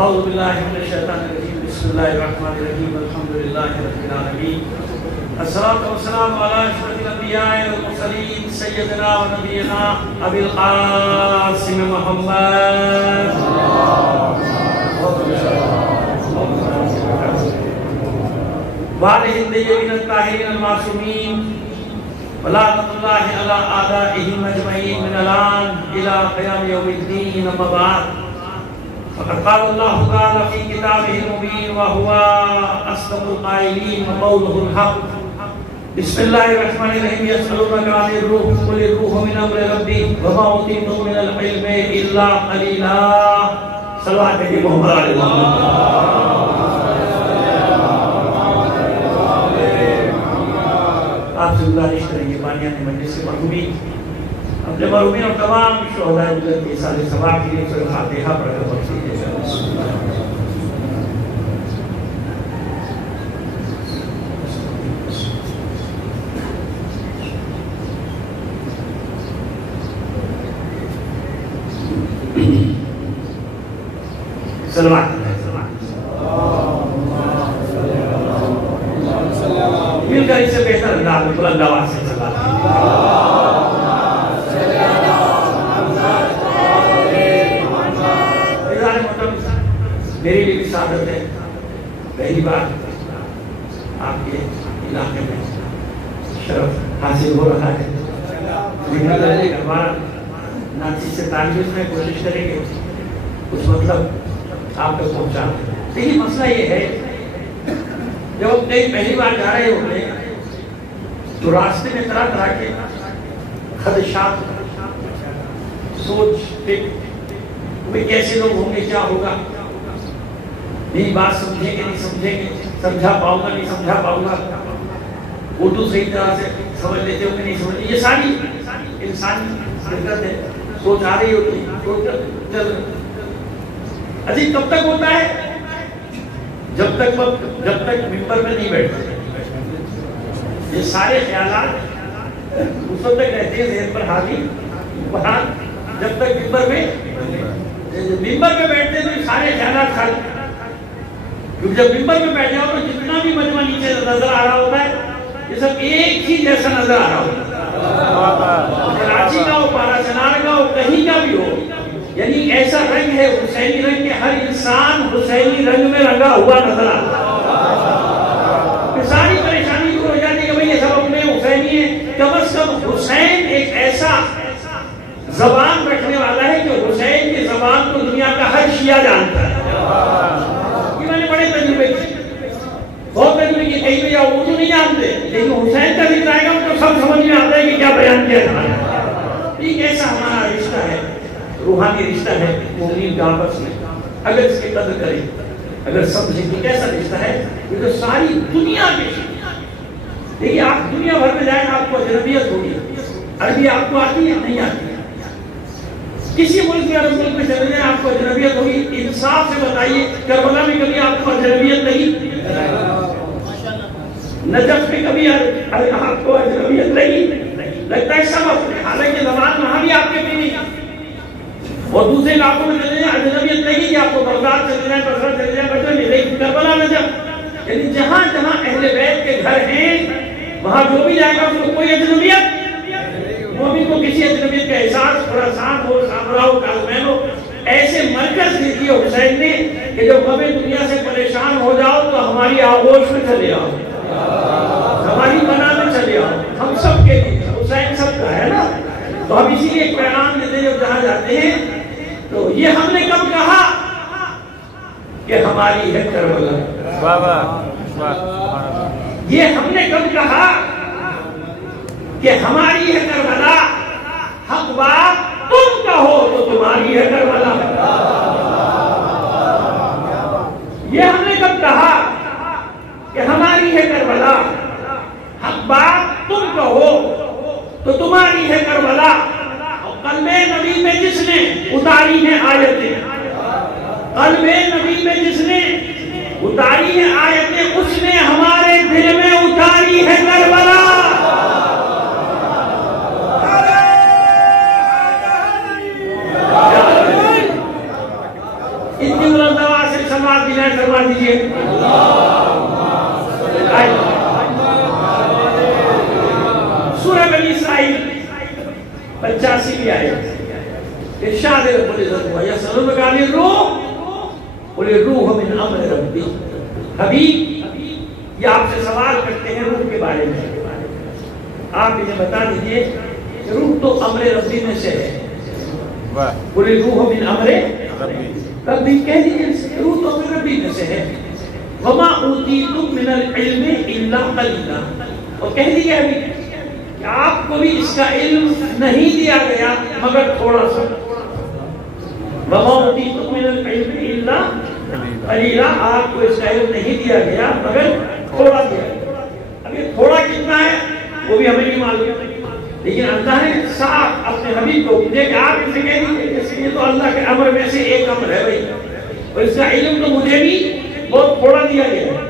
اعوذ باللہ من الشیطان الرجیم بسم اللہ الرحمن الرحیم الحمد للہ رب العالمین الصلاۃ والسلام علی اشرف الانبیاء والمرسلین سیدنا و نبینا ابی القاسم محمد وآلہ الطیبین الطاہرین المعصومین ولعنۃ اللہ علی اعدائہم اجمعین من الآن الی قیام یوم الدین اما بعد فقد قال الله تعالى في كتابه المبين وهو أصدق القائلين وقوله الحق بسم الله الرحمن الرحيم يسألونك عن الروح قل الروح من أمر ربي وما أوتيتم من العلم إلا قليلا صلوات محمد علیہ محمد. آپ سے گزارش کریں گے بانیان مجلس سے مرحومین اپنے مرحومین اور تمام شہداء بدر کے سال ثواب کے لیے سورۃ فاتحہ پڑھ کر بخشیے. سلوات مل کر اس سے بہتر انداز میں بلند آواز سے سلوات میرے لیے بھی سعادت ہے پہلی بار آپ کے علاقے میں شرف حاصل ہو رہا ہے. ہمارا ناچی سے تعلیم میں کوشش کریں گے کچھ مطلب آپ تک پہنچا. لیکن مسئلہ یہ ہے جب ہم کہیں پہلی بار جا رہے ہوتے ہیں تو راستے میں طرح طرح کے خدشات سوچ فکر کیسے لوگ ہوں گے کیا ہوگا نہیں بات سمجھیں گے نہیں سمجھیں گے سمجھا پاؤں گا نہیں سمجھا پاؤں گا اردو صحیح طرح سے سمجھ لیتے ہو کہ نہیں سمجھ. یہ ساری انسانی فطرت ہے سوچ آ رہی ہوتی ہے سوچ چل عجیب کب تک ہوتا ہے جب تک ممبر میں نہیں بیٹھتے. یہ سارے خیالات اس وقت تک رہتے ہیں ذہن پر حاوی وہاں جب تک ممبر میں بیٹھتے ہیں تو یہ سارے خیالات خالی. کیونکہ جب ممبر میں بیٹھ جاؤ تو جتنا بھی مجمع نیچے نظر آ رہا ہوتا ہے یہ سب ایک ہی جیسا نظر آ رہا ہوتا ہے. کراچی کا ہو پارا چنار کا ہو کہیں کا بھی ہو یعنی ایسا رنگ ہے حسینی رنگ کہ ہر انسان حسینی رنگ میں رنگا ہوا نظر آتا ہے. ساری پریشانی دور ہو جاتی ہے کہ بھئی یہ سب اپنے حسینی ہیں. کم از کم حسین ایک ایسا زبان رکھنے والا ہے کہ حسین کی زبان کو دنیا کا ہر شیعہ جانتا ہے. یہ میں نے بڑے تجربے کی بہت تجربے کی کہیں پہ یا اردو نہیں جانتے لیکن حسین کا ذکر آئے گا تو سب سمجھ میں آتا ہے کہ کیا بیان کیا جا رہا ہے. یہ ایسا ہمارا رشتہ ہے روحانی رشتہ ہے مومنین کا آپس میں. اگر اس کی قدر کریں اگر سمجھیں کہ کیسا رشتہ ہے یہ تو ساری دنیا کے دیکھیے آپ دنیا بھر میں جائیں آپ کو اجنبیت ہوگی. عربی آپ کو آتی ہے نہیں آتی ہے کسی ملک میں عرب ملک میں چلے جائیں آپ کو اجنبیت ہوگی. انصاف سے بتائیے کربلا میں کبھی آپ کو اجنبیت نہیں نجف میں کبھی آپ کو اجنبیت نہیں لگتا ہے سب اپنے حالانکہ زبان وہاں بھی آپ کے بھی نہیں. اور دوسرے علاقوں میں چلے جائیں اجنبیت نہیں کہ آپ کو بغداد چلے جائیں بصرہ چلے جائیں بچوں نہیں لیکن کربلا میں جب یعنی جہاں جہاں اہل بیت کے گھر ہیں وہاں جو بھی جائے گا اس کو کوئی اجنبیت مومن کو کسی اجنبیت کا احساس خراسان ہو سامرا ہو کازمین ہو ایسے مرکز دے دیے حسین نے کہ جب ہمیں دنیا سے پریشان ہو جاؤ تو ہماری آغوش میں چلے آؤ ہماری بنا میں چلے آؤ. ہم سب کے لیے حسین سب کا ہے نا تو ہم اسی لیے ایک پیغام دیتے ہیں جب جہاں جاتے ہیں تو یہ ہم نے کب کہا کہ ہماری ہے کربلا. یہ ہم نے کب کہا کہ ہماری ہے کربلا. حق بات تم کہو تو تمہاری ہے کربلا. یہ ہم نے کب کہا کہ ہماری ہے کربلا. حق بات تم کہو تو تمہاری ہے کربلا. قلب نبی میں جس نے اتاری ہیں آیتیں قلب نبی میں جس نے اتاری ہیں آیتیں اس نے ہمارے دل میں اتاری ہے کربلا. اتنی بلند آواز عنایت فرما دیجیے. سورہ بنی اسرائیل 85 آیت ارشاد رب العزت ہوا یسألونک عن الروح قل الروح من امر ربی. حبیب یہ آپ سے سوال کرتے ہیں روح کے بارے میں, آپ انہیں بتا دیجئے روح تو امر ربی میں سے ہے. قل الروح من امر ربی کہہ دیجئے روح تو امر ربی میں سے ہے. وما اوتیتم من العلم الا قلیلا, اور کہہ دیجئے ابھی کہ آپ کو بھی اس کا علم نہیں دیا گیا مگر تھوڑا سا. وما اوتیتم من العلم الا قلیلا, آپ کو اس کا علم نہیں دیا گیا مگر تھوڑا دیا گیا. اب یہ تھوڑا کتنا ہے وہ بھی ہمیں نہیں معلوم, لیکن اللہ نے صاحب اپنے حبیب کو دے کہ آپ اسے کہہ دیجیے یہ تو اللہ کے امر میں سے ایک امر ہے بھائی, اور اس کا علم تو مجھے بھی بہت تھوڑا دیا گیا ہے.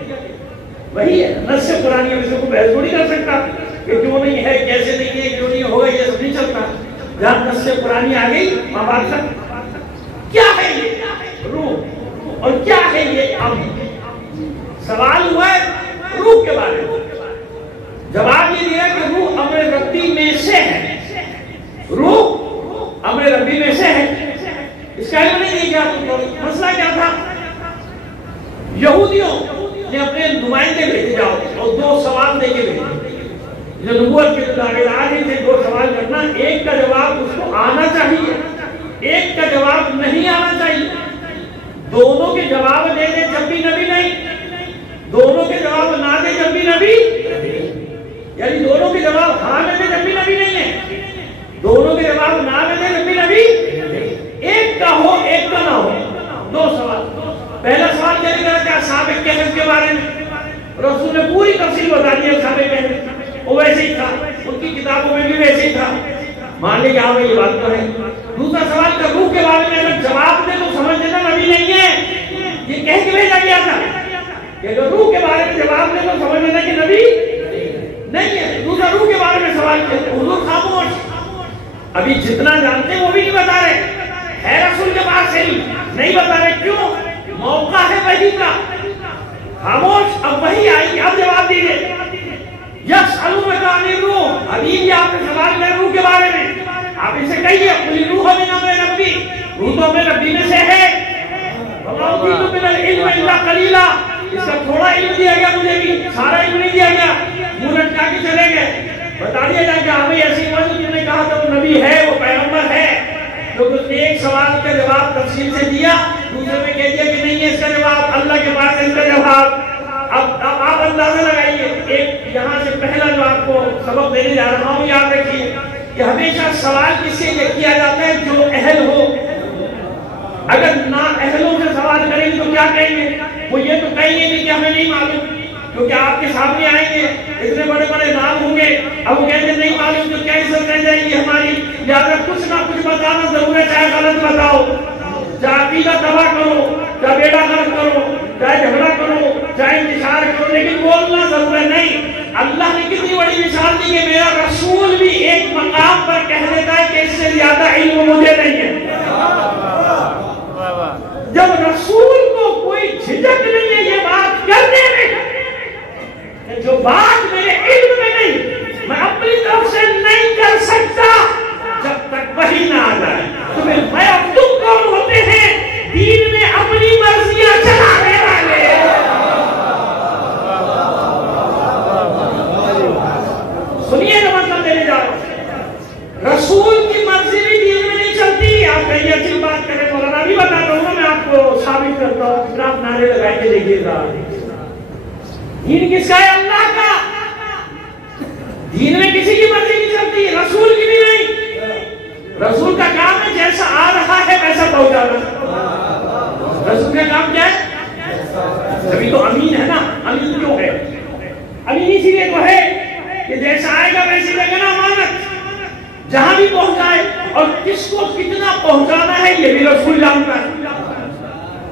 وہی ہے نص قرآنی میں سے کوئی بحث نہیں کر سکتا کہ کیوں نہیں ہے, کیسے نہیں ہے, کیوں نہیں ہوگا, یہ سب نہیں چلتا. جہاں نص قرآنی آ گئی وہاں بات کر کیا ہے یہ روح اور کیا ہے یہ امر. سوال ہوا ہے روح کے بارے میں, جواب یہ دیا کہ روح امر ربی میں سے ہے. روح امر ربی میں سے ہے. اس کا علم نہیں دیا تم کو. مسئلہ کیا تھا؟ یہودیوں نے اپنے نمائندے بھیجے جاؤ اور 2 سوال دے کے بھیجے. جو نبوت کے دعوے دار تھے 2 سوال کرنا, ایک کا جواب اس کو آنا چاہیے, ایک کا جواب نہیں آنا چاہیے. دونوں کے جواب دے دے جب بھی نبی نہیں, دونوں کے جواب نہ دے جب بھی نبی, یعنی دونوں کے جواب ہاں نہ دے جب بھی نبی نہیں ہے, دونوں کے جواب نہ دے جب بھی نبی, ایک کا ہو ایک کا نہ ہو. 2 سوال. پہلا سوال کیا لکھا کیا سابق کہف کے بارے میں رسول نے پوری تفصیل بتا دی. سابق کہف وہ ویسے ہی تھا, ان کی کتابوں میں بھی ویسے ہی تھا, مان لے کہ ہاں یہ بات تو ہے. دوسرا سوال کا روح کے بارے میں اگر جواب دے تو سمجھ لینا نبی نہیں ہے, یہ کہہ کے بھیجا گیا تھا کہ اگر روح کے بارے میں جواب دے تو سمجھ لینا کہ نبی نہیں ہے. دوسرا روح کے بارے میں سوال کیا, حضور خاموش, ابھی جتنا جانتے ہیں وہ بھی نہیں بتا رہے, ہے رسول کے پاس سے نہیں بتا رہے. کیوں؟ موقع ہے وحی کا. خاموش, اب وحی آئی گی, اب جواب دیجئے. یسألونک عن الروح, ابھی بھی آپ نے سوال کیا روح کے بارے میں, آپ اسے کہیے قل الروح من امر ربی, روح تو امر ربی میں سے ہے. وما اوتیتم من العلم الا قلیلا, اس کا تھوڑا علم دیا گیا, مجھے بھی سارا علم نہیں دیا گیا. منہ لٹکا کے چلے گئے. بتا دیا جائے کہ ہمیں ایسی موجود جن نے کہا کہ وہ نبی ہے, وہ پیغمبر ہے, جو ایک سوال کا جواب تفصیل سے دیا, دوسرے میں کہہ دیا کہ نہیں ہے اس کا جواب اللہ کے پاس ہے اس کا جواب. اب آپ اندازہ لگائیے. ایک یہاں سے پہلا جو آپ کو سبق دینے جا رہا ہوں یاد رکھیے کہ ہمیشہ سوال کس سے یہ کیا جاتا ہے جو اہل ہو. اگر نا اہلوں سے سوال کریں گے تو کیا کہیں گے؟ وہ یہ تو کہیں گے نہیں کہ ہمیں نہیں معلوم, کیونکہ آپ کے سامنے آئیں گے اتنے بڑے بڑے نام ہوں گے, اب وہ کہتے نہیں معلوم تو کیا عزت رہ جائے گی ہماری. لہٰذا کچھ نہ کچھ بتانا ضرور ہے, چاہے غلط بتاؤ, چاہے عقیدہ تباہ کرو, چاہے بیڑا غلط کرو, چاہے جھگڑا کرو, چاہے انتشار کرو, لیکن بولنا ضرور ہے. نہیں, اللہ نے کتنی بڑی مثال دی کہ میرا رسول بھی ایک مقام پر کہہ دیتا ہے کہ اس سے زیادہ علم مجھے نہیں ہے. جب رسول کو کوئی جھجک نہیں ہے یہ بات کرنے میں, جو بات میرے علم میں نہیں میں اپنی طرف سے نہیں کر سکتا جب تک وحی نہ آ جائے, تو میں اب تم کون ہوتے ہیں دین میں اپنی مرضیاں چلانے والے. سنیے نا مطلب دینے جا رہا ہوں, رسول کی مرضی بھی دین میں نہیں چلتی. آپ کہیں اچھی بات کریں, مولانا بھی بتا دوں گا, میں آپ کو ثابت کرتا ہوں, آپ نعرے لگائیں کے دیکھیے گا. دین کس کا ہے؟ اللہ کا. دین میں کسی کی مرضی نہیں چلتی, رسول کی بھی نہیں. رسول کا کام ہے جیسا آ رہا ہے ویسا پہنچانا. رسول کا کام کیا ہے؟ ابھی تو امین ہے نا. امین کیوں ہے؟ امین اسی لیے تو ہے کہ جیسا آئے گا ویسی لگے نا امانت, جہاں بھی پہنچائے, اور کس کو کتنا پہنچانا ہے یہ بھی رسول جانتا ہے.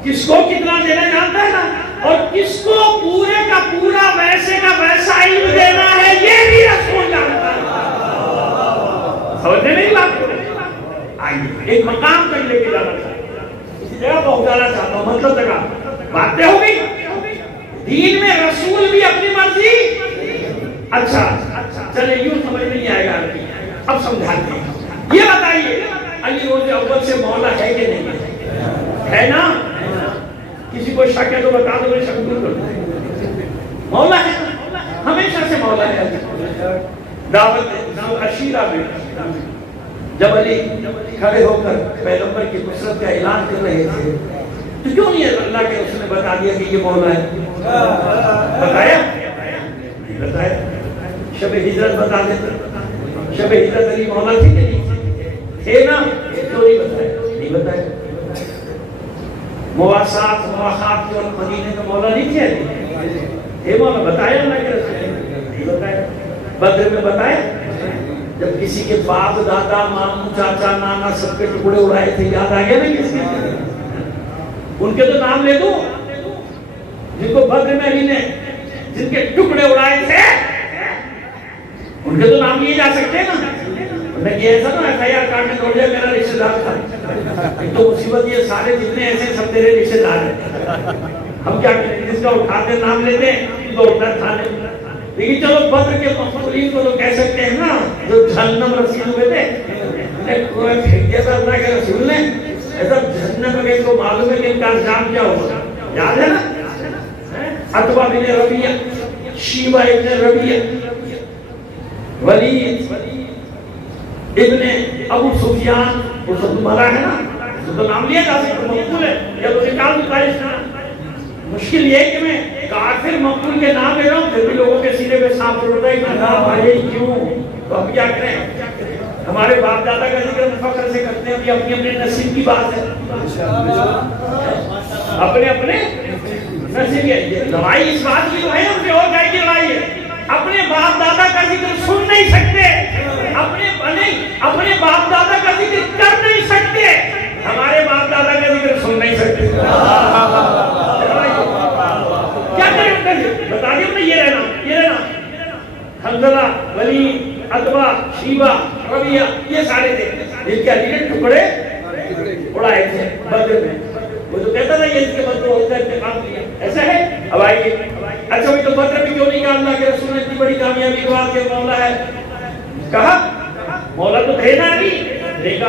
کس کو کتنا دینا جانتا ہے نا, اور کس کو پورے کا پورا ویسے کا ویسا علم دینا ہے یہ بھی رسول جانتا ہے. سمجھنے نہیں بات کو, آئیے ایک مقام تک لے کے جانا چاہتا ہوں, اسی جگہ پہنچانا چاہتا ہوں, مطلب تک باتیں ہو گئی. دین میں رسول بھی اپنی مرضی. اچھا چلے یوں سمجھ نہیں آئے گا. اب سمجھاتے ہیں. یہ بتائیے علی روز اول سے مولا ہے کہ نہیں ہے؟ نا؟ کسی کو شک ہے تو بتا دو، میں شک دور کر دوں. مولا ہے، ہمیشہ سے مولا ہے. دعوت عشیرہ میں جب علی کھڑے ہو کر پیغمبر کی نصرت کا اعلان کر رہے تھے تو کیوں نہیں اللہ کے اس نے بتا دیا کہ یہ مولا ہے؟ بتایا نہیں بتایا. شب ہجرت بتا دیتے. شب ہجرت علی مولا تھی کہ نہیں تھے؟ نا. کیوں نہیں بتایا؟ نہیں بتایا. مواسات مواخات کے وقت مدینے کا مولا نہیں تھے مولا. بتایا اللہ کے رسول نے؟ نہیں بتایا. بدر میں بتایا جب کسی کے باپ دادا ماموں چاچا نانا سب کے ٹکڑے اڑائے تھے، یاد آ گیا نا کس کے؟ ان کے تو نام لے دوں جن کو بدر میں علی نے جن کے ٹکڑے اڑائے تھے، ان کے تو نام لیے جا سکتے ہیں نا. میں یہ ایسا نا FIR کارڈ میں توڑ جائے میرا رشتہ دار تھا. ایک تو مصیبت یہ سارے جتنے ایسے سب تیرے رشتہ دار ہیں. ہم کیا کریں؟ جس کا اٹھاتے نام لیتے ہیں تو اٹھنا تھانے. لیکن چلو بدر کے مقبولین کو تو کہہ سکتے ہیں نا جو جہنم رسید ہوئے تھے. انہیں پھینک دیا تھا اللہ کے رسول نے. ایسا جہنم میں ان کو معلوم ہے کہ ان کا انجام کیا ہوگا. یاد ہے نا؟ عتبہ بن ربیعہ، شیبہ ابن ربیعہ، ولید ابن ابو سفیان. وہ سب تمہارا ہے نا؟ تو نام لیا جا سکتا مقبول ہے یا تو نکال دو تاریخ نا. مشکل یہ ہے کہ میں کافر مقبول کے نام لے رہا ہوں پھر بھی لوگوں کے سینے پہ سانپ اڑتا ہے کہ نام آئے کیوں. تو ہم کیا کریں؟ ہمارے باپ دادا کا ذکر فخر سے کرتے ہیں. ابھی اپنی اپنے نصیب کی بات ہے. اپنے اپنے نصیب کی لڑائی اس بات کی تو ہے. ان سے اور کیا کی لڑائی ہے؟ اپنے باپ دادا کا ذکر سن نہیں سکتے، اپنے باپ دادا کا ذکر کر نہیں سکتے، ہمارے باپ دادا کا ذکر سن نہیں سکتے. کیا کریں؟ بتا دیں ہم نے یہ رہنا حنظلہ، ولید، عتبہ، شیبہ، ربیعہ یہ سارے تھے جن کے علی نے ٹکڑے اڑائے تھے بدر میں. وہ تو کہتا تھا یہ اس کے بدر ہوتا ہے انتقام کیا. ایسا ہے؟ اب آئیے. اچھا بھی تو بدر میں کیوں نہیں کہا اللہ کے رسول نے اتنی بڑی کامیابی کے بعد کہ مولا ہے؟ کہا مولا تو تھے نا علی. دیکھا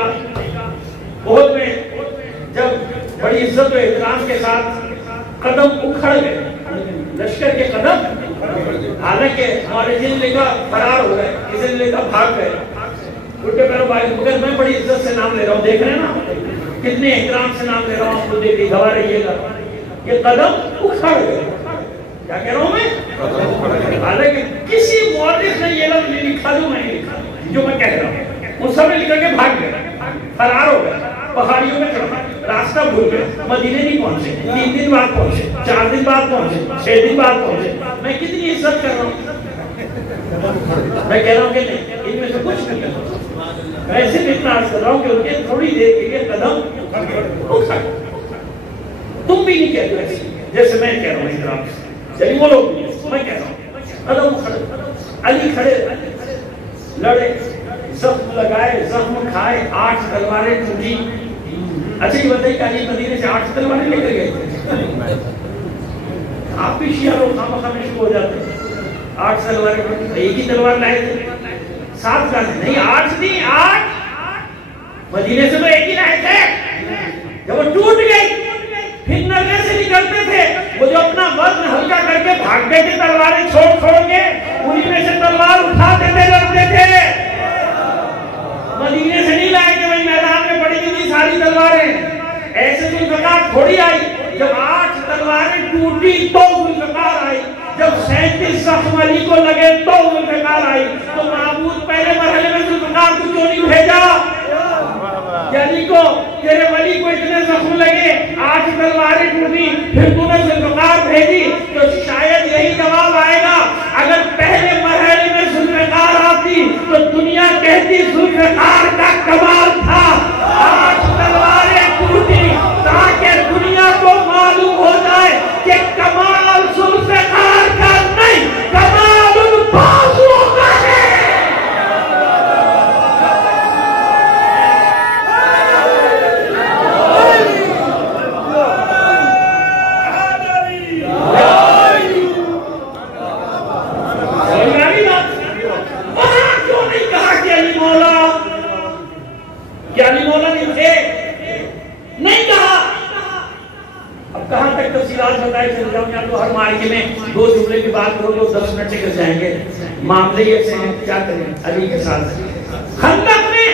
احد میں جب بڑی عزت و احترام کے ساتھ قدم اکھڑ گئے لشکر کے قدم، حالانکہ ہمارے جن لکھا فرار ہو گئے، کسی نے لکھا بھاگ گئے. اٹھے پیرو بھائی مگر میں بڑی عزت سے نام لے رہا ہوں. دیکھ رہے ہیں نا کتنے احترام سے نام لے رہا ہوں. آپ کو دیکھ گوا رہیے گا یہ قدم اکھڑ گئے. کیا کہہ رہا ہوں میں؟ حالانکہ کسی مورخ نے یہ لفظ نہیں لکھا جو میں نے لکھا، جو میں کہہ رہا ہوں. ان سب نے لکھا کہ بھاگ گئے، فرار ہو گئے، پہاڑیوں میں چڑھا، راستہ بھول گئے، مدینے نہیں پہنچے، 3 دن بعد پہنچے، 4 دن بعد پہنچے، 6 دن بعد پہنچے. میں کتنی عزت کر رہا ہوں. میں کہہ رہا ہوں کہ نہیں ان میں سے کچھ نہیں کر رہا ہوں. میں صرف اتنا عرض کر رہا ہوں کہ ان کے تھوڑی دیر کے لیے قدم اٹھا. تم بھی نہیں کہتے ایسے جیسے میں کہہ رہا ہوں احترام سے. چلیے وہ لوگ میں کہہ رہا ہوں قدم کھڑے. علی کھڑے لڑے، زخم لگائے، زخم کھائے، 8 تلواریں ٹوٹی. اچھا یہ بتائیے کہ علی مدینے سے 8 تلواریں لے کر گئے تھے. آپ بھی شیعہ لوگ خامخواہ میں شروع ہو جاتے ہیں. 8 تلواریں ٹوٹی، ایک ہی تلوار لائے تھے. 7 کا نہیں 8 تھی. 8 مدینے سے تو ایک ہی لائے تھے. جب وہ ٹوٹ گئی پھر نرگے سے نکلتے تھے. وہ جو اپنا وزن ہلکا کر کے بھاگتے تھے تلواریں چھوڑ کے، انہی میں سے تلوار اٹھاتے تھے، لڑتے تھے. مدینے سے نہیں لائے کہ وہی میدان میں پڑی ہوئی تھی ساری تلواریں. ایسے ذوالفقار تھوڑی آئی. جب 8 تلواریں ٹوٹی تو ذوالفقار آئی. جب 37 زخم علی کو لگے تو ذوالفقار آئی. تو معبود پہلے مرحلے میں ذوالفقار کو کیوں نہیں بھیجا؟ یعنی کو تیرے ولی کو اتنے زخم لگے، 8 تلواریں ٹوٹی، پھر تو نے ذوالفقار بھیجی. تو شاید یہی جواب آئے گا اگر پہلے مرحلے میں ذوالفقار آتی تو دنیا کہتی ذوالفقار کا کمال تھا. 8 تلواریں ٹوٹی تاکہ دنیا کو معلوم ہو جائے کہ کمال ذوالفقار کا نہیں، کمال ان بازوؤں کا ہے. مولا نہیں تھے، نہیں کہا. اب کہاں تک تفصیلات بتائے چل جاؤں، یا تو ہر مارکے میں 2 جملے کی بات کرو تو 10 منٹ نکل جائیں گے. معاملے یہ سے ہیں، کیا کریں علی کے ساتھ. خندق میں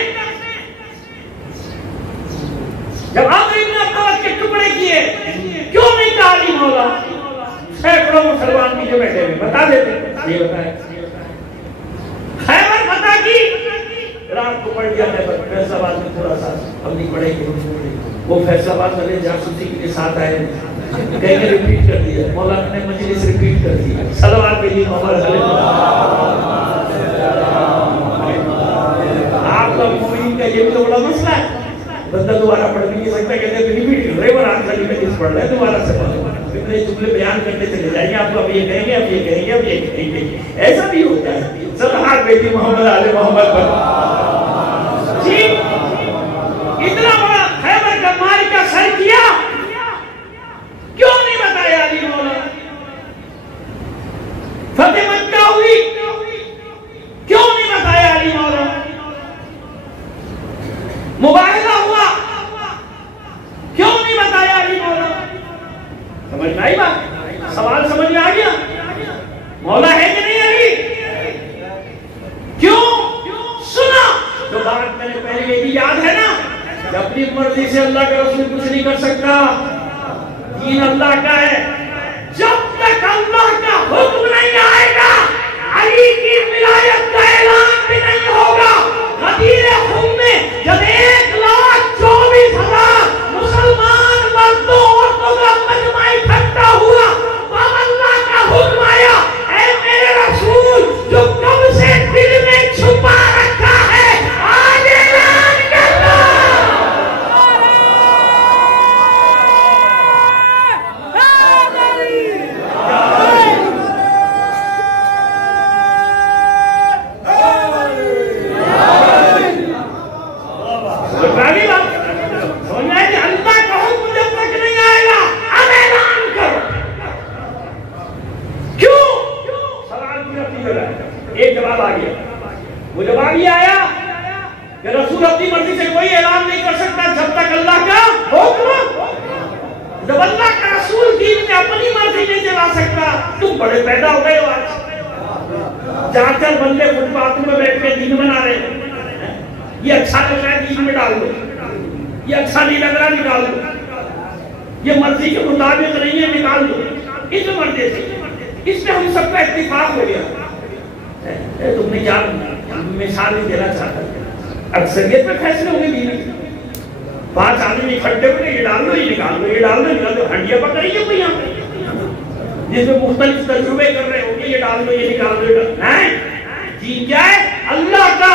جب عمرو ابن عباس کے ٹکڑے کیے، کیوں نہیں کہا علی مولا؟ سینکڑوں مسلمان پیچھے بیٹھے ہوئے، بتا دیتے. یہ بتائے خیبر فتح کی رات کو پڑ گیا خیبر. فیصل آباد میں تھوڑا سا ہم نہیں پڑھیں گے. وہ فیصل آباد والے جاسوسی کے ساتھ آئے، کہیں کہ ریپیٹ کر دیا. مولانا نے مجلس ریپیٹ کر دی. صلوات پہ محمد علیہ آپ کا مومنین کا یہ بھی تو بڑا مسئلہ ہے. بندہ دوبارہ پڑھ نہیں سکتا، کہتے ہیں ریپیٹ کر رہے، اور آپ خالی میں کس پڑھ رہا ہے، دوبارہ سے پڑھو. اتنے جملے بیان کرتے چلے جائیں گے، آپ اب یہ کہیں گے، اب یہ کہیں گے، اب یہ کہیں گے. ایسا بھی ہوتا ہے. صلوات پہ محمد علیہ محمد پر. جی اتنا بڑا خیبر کا معرکہ سر کیا، کیوں نہیں بتایا علی مولا؟ فتح مکہ ہوئی، کیوں نہیں بتایا علی مولا؟ مباہلہ ہوا، کیوں نہیں بتایا علی مولا؟ سمجھ میں آئی بات؟ سوال سمجھ میں آ گیا؟ مولا ہے کہ نہیں علی؟ کیوں سنا؟ جو بات میں نے پہلے یہ بھی یاد ہے نا کہ اپنی مرضی سے اللہ کا رسول کچھ نہیں کر سکتا. دین اللہ کا ہے. جب تک اللہ کا حکم نہیں آئے گا علی کی ولایت کا اعلان بھی نہیں ہوگا. غدیر خم میں جب 1,24,000 مسلمان مردوں عورتوں کا مجمع اکٹھا ہوا، تب اللہ کا حکم آیا، اے میرے رسول جو کب سے دل میں چھپا رکھا ہے آج اعلان کر دو. ایک جواب آ گیا. وہ جواب یہ آیا کہ رسول اپنی مرضی سے کوئی اعلان نہیں کر سکتا جب تک اللہ کا حکم. جب اللہ کا رسول دین میں اپنی مرضی نہیں چلا سکتا، تم بڑے پیدا ہو گئے ہو. آج 4 بندے فٹ پاتھ میں بیٹھ کے دین بنا رہے ہیں. یہ اچھا لگ رہا ہے دین میں ڈال دو، یہ اچھا نہیں لگ رہا نکال دو، یہ مرضی کے مطابق نہیں ہے نکال دو. اس مرضی سے اس میں ہم سب کا اتفاق ہو گیا. تم نے کیا مثال نہیں دینا چاہتا؟ اکثریت میں فیصلے ہوں گے دین میں. 5 آدمی اکٹھے ہوئے، یہ ڈال دو، یہ نکال دو، یہ ڈال دو، نکال دو. ہنڈیاں پکڑی ہے کوئی یہاں پہ جس میں مختلف تجربے کر رہے ہوں گے، یہ ڈال دو، یہ نکال دو، یہ ڈال دو. نہیں، دین کیا ہے؟ اللہ کا.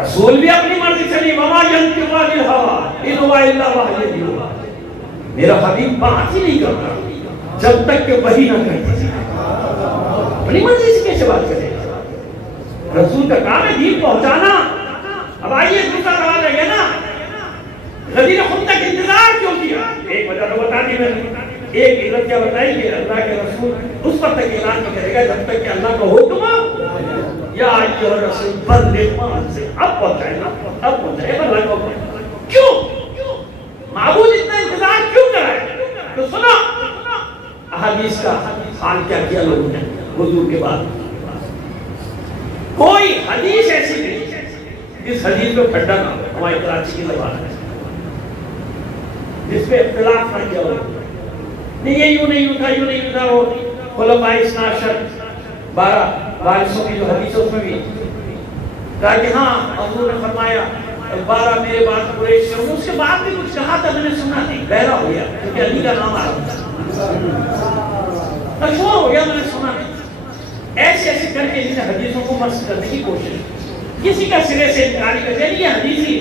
رسول بھی اپنی مرضی سے نہیں. وما ينطق عن الهوى ان هو الا وحی یوحی. میرا حبیب بات ہی نہیں کرتا جب تک کہ وحی نہ کرے. اپنی مرضی سے کیسے بات کرے؟ رسول کا کام ہے دین پہنچانا. اب آئیے دوسرا سوال ہے نا، غدیر خم تک انتظار کیوں کیا؟ ایک وجہ تو بتا دی میں نے. ایک علت کیا بتائی کہ اللہ کے رسول اس وقت تک اعلان نہیں کرے گا جب تک کہ اللہ کا حکم یا ایھا رسول بلغ ما انزل. اب پہنچائے گا، اب پہنچائے گا اللہ کا حکم. کیوں معبود اتنا انتظار کیوں کرائے؟ تو سنا احادیث کا حال کیا کیا لوگوں نے حضور کے بعد. کوئی حدیث ایسی نہیں جس حدیث میں پھٹا نہ ہو. ہماری کراچی کی زبان ہے جس پہ اختلاف نہ کیا ہو. نہیں یہ یوں نہیں تھا، یوں نہیں تھا. وہ خلفائے اثنا عشر 12 وارثوں کی جو حدیث ہے اس میں بھی کہا کہ ہاں حضور نے فرمایا 12 میرے بعد قریش سے. اس کے بعد بھی کچھ کہا تھا، میں نے سنا نہیں، بہرا ہو گیا کیونکہ علی کا نام آ رہا تھا، مشہور ہو گیا، میں نے سنا نہیں. ایسے ایسے کر کے ان حدیثوں کو مسخ کرنے کی کوشش. کسی کا سرے سے انکار کر دیا یہ حدیث ہی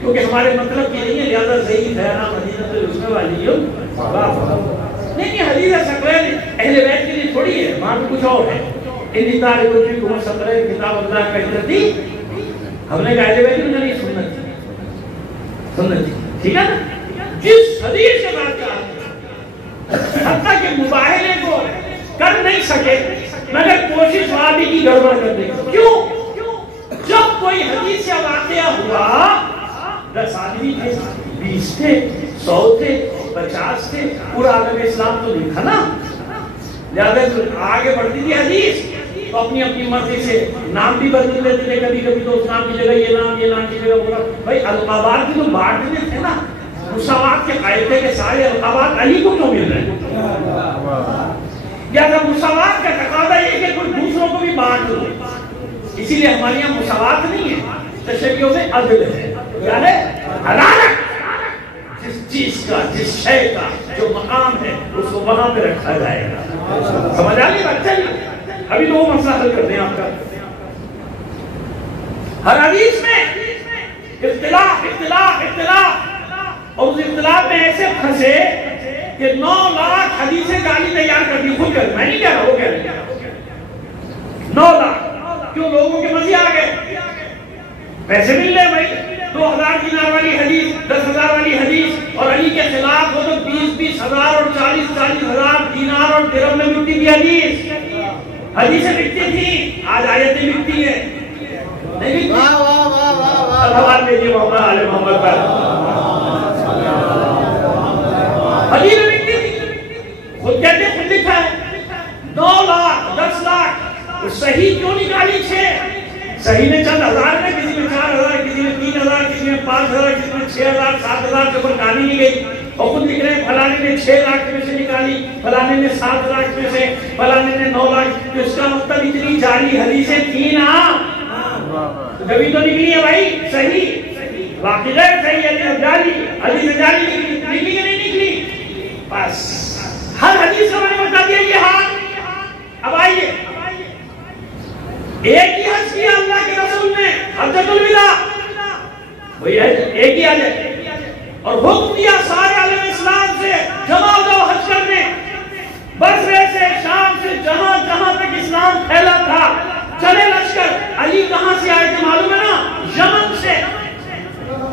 کیونکہ ہمارے مطلب کی نہیں ہے، لہذا ضعیف ہے نا مدینہ الرسول والی نہیں. یہ حدیث ثقلین اہل بیت کے لیے تھوڑی ہے، وہاں پہ کچھ اور ہے. ان تاریخ کو ثقلین کتاب اللہ کا حضرت دی. ہم نے کہا اہل بیت میں نہیں سنت ٹھیک ہے نا. جس حدیث کے بعد کہا حتیٰ کہ مباہلے کو کر نہیں سکے مگر کوشش وادی کی گڑبڑ کر دے. کیوں؟ جب جب کوئی حدیث یا واقعہ ہوا 10 آدمی تھے 20 تھے 100 تھے 50 تھے پورا عالم اسلام تو نہیں تھا نا لہذا آگے بڑھتی تھی حدیث تو اپنی اپنی مرضی سے نام بھی بدل لیتے تھے کبھی کبھی تو اس نام کی جگہ یہ نام کی جگہ ہوگا بھائی القابات کی تو بانٹتے تھے نا مساوات کے قائل تھے کہ سارے القابات علی کو کیوں مل رہے ہیں یا جب مساوات کا تقاضا یہ کہ کوئی دوسروں کو بھی بانٹ دو اسی لیے ہمارے یہاں مساوات نہیں ہے تشیعوں میں عدل ہے کیا ہے عدالت جس چیز کا جس شے کا جو مقام ہے اس کو وہاں پہ رکھا جائے گا سمجھ آ گئی بات چلیے ابھی تو وہ مسئلہ حل کرتے ہیں آپ کا ہر حدیث میں اختلاف اور اس اختلاف میں ایسے پھنسے کہ 9 لاکھ حدیثیں گالی تیار کر دی خود کر میں نہیں کہہ رہا ہو کہہ 9 لاکھ کیوں لوگوں کے مزے آ گئے پیسے مل رہے بھائی 2000 دینار والی حدیث 10,000 والی حدیث اور علی کے خلاف ہو تو 20 ہزار اور 40 ہزار دینار اور درہم میں ملتی تھی حدیثیں بکتی تھی آج آیتیں بکتی ہیں نہیں بکتی اللہ دیجیے محمد آل محمد پر حدیثیں بکتی تھی خود کہتے ہیں خود لکھا ہے 9 لاکھ 10 لاکھ صحیح کیوں نکالی 6 صحیح میں چند ہزار میں کسی میں 4,000 کسی میں 3,000 کسی میں 5,000 کسی میں 6,000 7,000 کے اوپر گالی نہیں گئی اور خود لکھ رہے ہیں فلانے نے 6 لاکھ میں سے نکالی فلانے نے 7 لاکھ میں سے فلانے نے 9 لاکھ تو اس کا مطلب اتنی جعلی حدیثیں تھی نا جبھی تو نکلی ہے بھائی صحیح واقعی غیر صحیح ہے جعلی حدیث جعلی نکلی کہ نہیں نکلی بس ہر حدیث کا میں نے بتا دیا یہ حال اب آئیے ایک ہی حج کیا اللہ کے رسول نے حجۃ الوداع وہی ہے ایک ہی حج ہے اور حکم دیا سارے عالم اسلام سے جمع ہو جاؤ حج کرنے بصرے سے شام سے جہاں جہاں تک اسلام پھیلا تھا چلے لشکر علی کہاں سے آئے تھے معلوم ہے نا یمن سے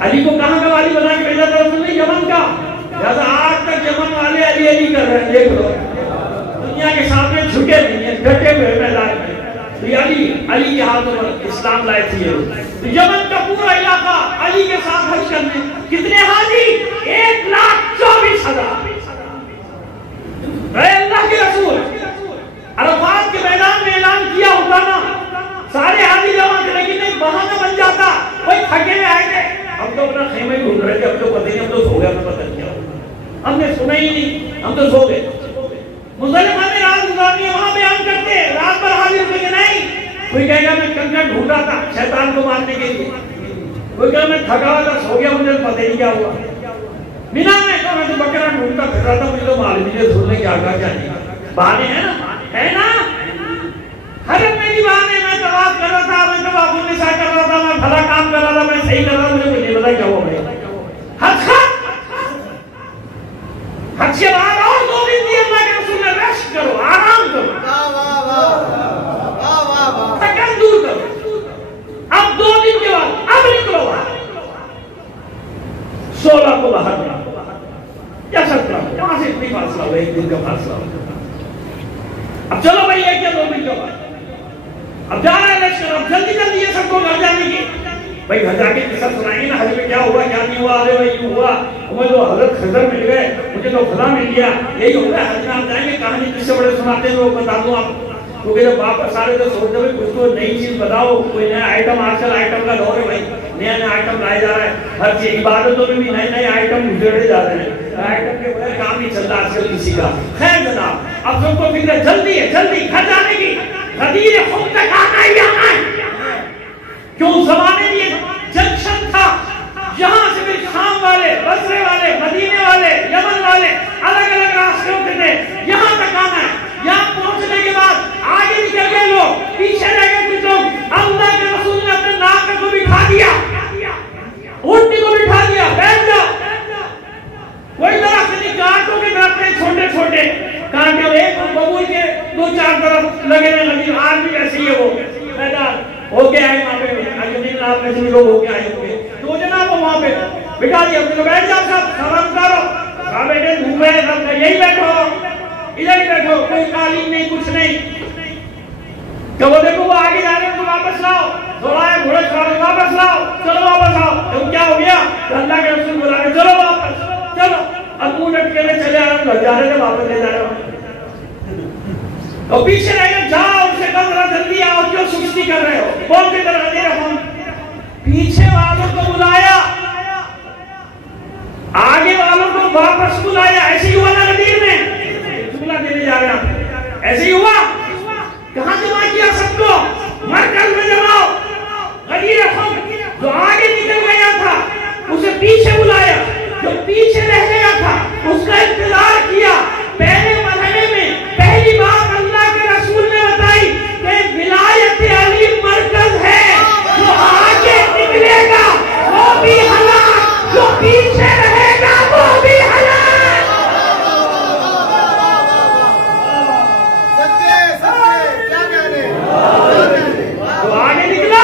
علی کو کہاں کا والی بنا کے بھیجا تھا رسول نے یمن کا لہذا آج تک یمن والے علی علی کر رہے ہیں دیکھ لو دنیا کے سامنے جھکے نہیں ہیں ڈٹے ہوئے میدان میں علی کے ہاتھوں پر اسلام لائے تھے یمن کا پورا علاقہ علی کے ساتھ حج کرنے کتنے حاجی 1,24,000 اے اللہ کے رسول عرفات کے میدان میں اعلان کیا ہوتا نا سارے حاجی جمع تھے لیکن ایک بہانہ بن جاتا وہی تھکے میں آئے گئے ہم تو اپنا خیمہ ہی ڈھونڈ رہے تھے اب تو پتہ نہیں ہم تو سو گئے ہمیں پتہ نہیں کیا ہم نے سنا ہی نہیں ہم تو سو گئے مزدلفہ میں رات گزارنی ہے وہاں بیان کرتے رات پر حاضر ہوتے کہ نہیں کوئی کہے گا میں کنکر ڈھونڈا تھا شیطان کو مارنے کے لیے کوئی کہا میں تھکا ہوا تھا سو گیا مجھے پتہ نہیں کیا ہوا مینا میں کہا میں تو بکرا ڈھونڈتا پھر رہا تھا مجھے تو معلوم نہیں رسول نے کیا کہا کیا نہیں بہانے ہیں نا حرم میں نہیں بہانے میں طواف کر رہا تھا میں طواف النساء کر رہا تھا میں بھلا کام کر رہا تھا میں صحیح کر رہا تھا مجھے کچھ نہیں پتا کیا ہوا حج حج کے بعد اور 2 دن دیے اللہ کے رسول نے ریسٹ کرو آرام کرو تھکن دور کرو اب 2 دن کے بعد اب نکلو 16 کو باہر نکلو یا 17 وہاں سے اتنی فاصلہ ہو 1 دن کا فاصلہ ہو اب چلو بھائی 1 یا 2 دن کے بعد اب جا رہا ہے لشکر اب جلدی جلدی یہ سب کو گھر جانے کی بھائی گھر جا کے قصہ سنائیں گے نا حج میں کیا ہوا کیا نہیں ہوا ارے بھائی کیوں ہوا مجھے تو حضرت خضر مل گئے مجھے تو خدا مل گیا یہی ہوتا ہے حج میں آپ جائیں گے کہانی کس سے بڑے سناتے ہیں لوگ بتا دوں آپ کیونکہ جب واپس آ رہے تو سوچتے ہوئے کچھ تو نئی چیز بتاؤ کوئی نیا آئٹم آج کل آئٹم کا دور ہے بھائی نیا نیا آئٹم لائے جا رہا ہے ہر چیز عبادتوں میں بھی نئے نئے آئٹم گزرے جا رہے ہیں آئٹم کے بغیر کام نہیں چلتا آج کل کسی کا خیر جناب اب سب کو فکر ہے جلدی گھر جانے کی غدیر خود تک آنا ہی آنا ہے کیوں زمانے میں جنکشن تھا یہاں سے پھر شام والے بصرے والے مدینے والے یمن والے الگ الگ راستے ہوتے تھے یہاں تک آنا ہے یہاں پہنچنے کے بعد آگے نکل گئے لوگ پیچھے رہ گئے کچھ لوگ اللہ کے رسول نے اپنے ناقے کو بٹھا دیا اونٹنی کو بٹھا دیا بیٹھ جا کوئی درخت نہیں کانٹوں کے درخت ہیں چھوٹے چھوٹے کانٹے ایک ببول کے 2-4 طرف لگے ہوئے لگے آج بھی ایسے ہی ہے وہ میدان ہو کے آئے وہاں پہ اجمین آپ میں سے لوگ ہو کے آئے ہوں گے تو جناب وہاں پہ بٹھا دیا کہ بیٹھ جاؤ صاحب سلام کرو کہا بیٹے دھوپ ہے سب یہی بیٹھو ادھر ہی بیٹھو کوئی قالین نہیں کچھ نہیں کہ وہ دیکھو وہ آگے جا رہے ہیں تو واپس لاؤ، دوڑائے گھوڑے چھوڑے واپس لاؤ، چلو واپس آؤ. تم کیا ہو گیا کہ اللہ کے رسول بلا کے چلو واپس چلو. اب منہ ڈٹ کے لے چلے آ رہے جا رہے تھے واپس لے جا رہے ہو اور پیچھے رہ گئے. جاؤ اس سے کم ذرا جلدی آؤ، کیوں سستی کر رہے ہو؟ کون کی طرح دے رہے ہوں؟ پیچھے والوں کو بلایا، آگے والوں کو واپس بلایا. ایسے ہی ہوا نا غدیر میں، جملہ دینے جا رہے ہیں، ایسے ہی ہوا. کہاں جمع کیا سب کو؟ مرکز میں جماؤ. غدیر خم جو آگے نکل گیا تھا اسے پیچھے بلایا، جو پیچھے رہ گیا تھا اس کا انتظار کیا. پہلے مرحلے میں پہلی بات اللہ کے رسول نے بتائی کہ ولایت علی مرکز ہے. جو آگے نکلے گا وہ بھی ہلاک، جو پیچھے رہے گا وہ بھی ہلاک. جو آگے نکلا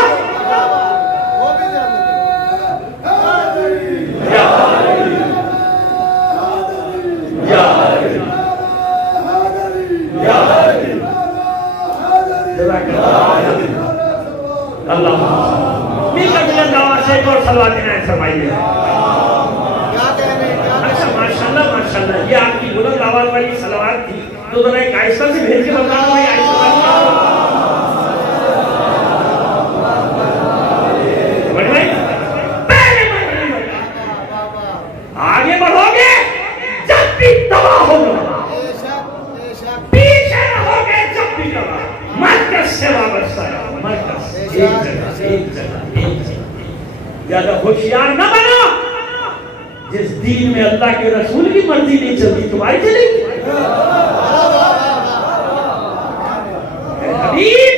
اللہ اور صلوات عنایت فرمائیے. اچھا ماشاءاللہ ماشاءاللہ، یہ آپ کی بلند آواز والی صلوات تھی تو ذرا ایک آہستہ سے بھیج کے بتا دو. آگے بڑھو گے جب بھی تباہ ہوگا، پیچھے رہو گے جب بھی تباہ. مرکز سے وابستہ رہو، مرکز ایک جگہ ایک جگہ ایک جگہ. زیادہ ہوشیار نہ بنو. جس دین میں اللہ کے رسول کی مرضی نہیں چلتی تمہاری چلے گی. حبیب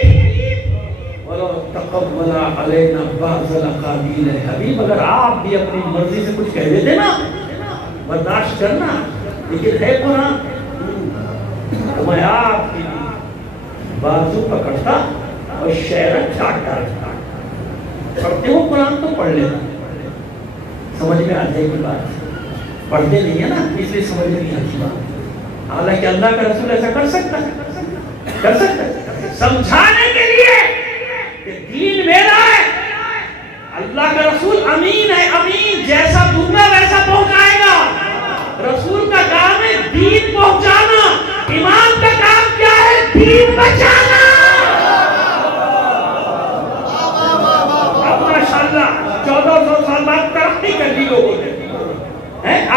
تقبل علینا بعض الاقاویل. حبیب اگر آپ بھی اپنی مرضی سے کچھ کہہ دیتے نا برداشت کرنا، لیکن ہے قرآن تو میں آپ کی بازو پکڑتا اور شعر چاٹتا رکھتا. پڑھتے ہو قرآن تو پڑھ لینا، سمجھ میں آ جائے گی بات. پڑھتے نہیں ہے نا اس لیے سمجھ میں نہیں آتی بات. حالانکہ اللہ کا رسول ایسا کر سکتا ہے سمجھانے کے لیے کہ دین میرا ہے. اللہ کا رسول امین ہے، امین جیسا دوں گا ویسا پہنچائے گا. رسول کا کام ہے دین پہنچانا، امام کا کام کیا ہے؟ دین بچانا. اب ماشاءاللہ 1400 سال بعد ترقی کر لی لوگوں نے،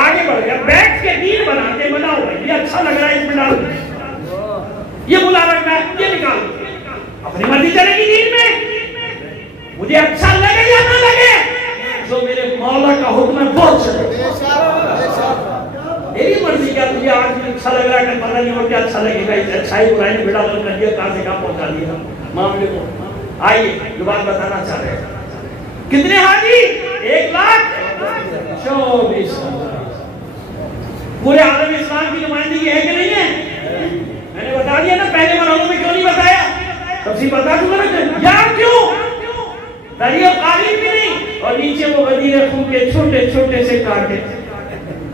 آگے بڑھ گیا. بیٹھ کے دین بناتے بناؤ بھائی، یہ اچھا لگ رہا ہے اس میں ڈال دیں، یہ بلا رکھنا ہے یہ نکال دیں. اپنی مرضی چلے گی دین میں، مجھے اچھا لگے یا نہ لگے، جو میرے مولا کا حکم ہے وہ چلے. میری مرضی کیا تجھے آج بھی اچھا لگ رہا ہے کہ پتہ نہیں ہو کیا اچھا لگے گا. اس اچھائی برائی نے بیڑا غرق کر دیا، کہاں سے کہاں پہنچا دیا معاملے کو. آئیے جو بات بتانا چاہ رہے ہیں. کتنے حاجی؟ 1,24,000. پورے عالم اسلام کی نمائندگی ہے کہ نہیں ہے؟ میں نے بتا دیا نا پہلے مرحلوں میں کیوں نہیں بتایا. تفصیل بتا دوں گا یا کیوں دریا قالین بھی نہیں اور نیچے وہ غدیر خم کے چھوٹے چھوٹے سے کانٹے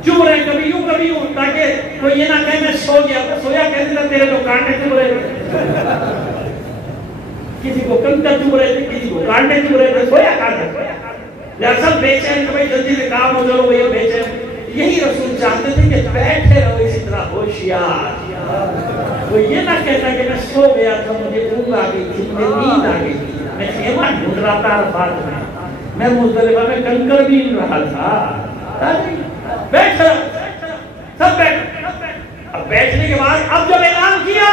چوب رہے کبھی یوں کبھی یوں، تاکہ کوئی یہ نہ کہے میں سو گیا. سویا کہتے تھا تیرے تو کانٹے چوب رہے تھے. کسی کو کنکر چوب رہے تھے، کسی کو کانٹے چوب رہے تھے. سویا کانٹے سب بیچین کہ بھائی جلدی سے کام ہو چلو بھائی بیچین. یہی رسول چاہتے تھے کہ بیٹھے رہو اسی طرح ہوشیار. وہ یہ نہ کہتا کہ میں سو گیا تھا، مجھے اونگ آ گئی تھی، مجھے نیند آ گئی تھی، میں خیمہ ڈھونڈ رہا تھا عرفات میں مزدلفہ میں کنکر بھی ان رہا تھا. بیٹھ سب بیٹھ. اب بیٹھنے کے بعد اب جب اعلان کیا،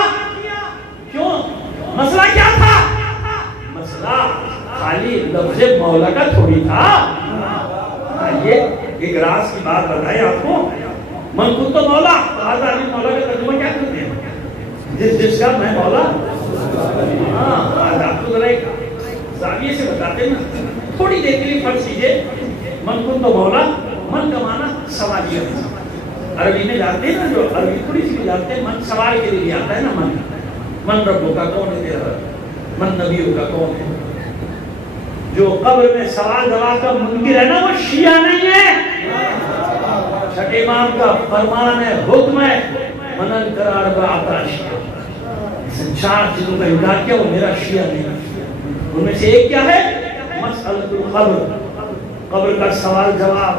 کیوں مسئلہ کیا تھا؟ مسئلہ خالی لفظ مولا کا تھوڑی تھا. یہ ایک راز کی بات بتائے آپ کو. من خود تو مولا، آج آدمی مولا کا ترجمہ کیا کرتے ہیں؟ جس کا میں مولا. آج آپ کو ذرا ایک زاویے سے بتاتے ہیں نا، تھوڑی دیر کے لیے فرض کیجئے من خود تو مولا. من کا معنی سوالیت. عربی میں جانتے ہیں نا، جو عربی تھوڑی سی بھی جانتے ہیں، من سوال کے لیے آتا ہے نا. من ربوں کا کون ہے تیرا، من نبیوں کا کون ہے. جو قبر میں سوال جواب کا منکر ہے نا وہ شیعہ نہیں ہے. چھٹے امام کا فرمان ہے، حکم ہے، منن قرار با عطا شیعہ. 4 چیزوں کا انکار کیا وہ میرا شیعہ نہیں. ان میں سے ایک کیا ہے؟ مسئلۃ القبر، قبر کا سوال جواب۔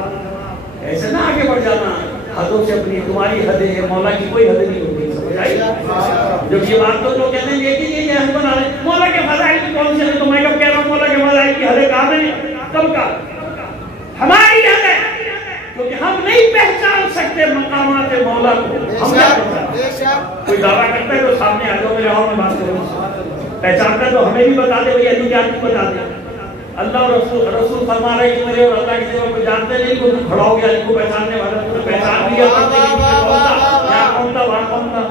ایسے نہ آگے بڑھ جانا حدوں سے اپنی، تمہاری حدیں ہیں، مولا کی کوئی حد نہیں ہوتی، سمجھ آئی؟ جب یہ بات تو لوگ کہتے ہیں یہ حد بنا رہے ہیں، مولا کے فضائل کی کون سی حد؟ تو میں کب کہہ رہا ہوں مولا کے فضائل کی حدیں کہاں میں نے؟ کب کہا؟ ہماری حد ہے، کیونکہ ہم نہیں پہچان سکتے مقامات مولا کو۔ ہم کیا پہچان؟ کوئی دعویٰ کرتا ہے تو سامنے آ جاؤ، میرے اور میں بات کروں، پہچانتا ہے تو ہمیں بھی بتا دے، بھئی علی کیا تم بتا دے۔ اللہ اور رسول فرما رہے کہ میرے اور اللہ کی سوا کوئی جانتے نہیں، تو تم کھڑا ہو گیا علی کو پہچاننے والا، تم نے پہچان لیا، یہاں کون تھا وہاں کون تھا؟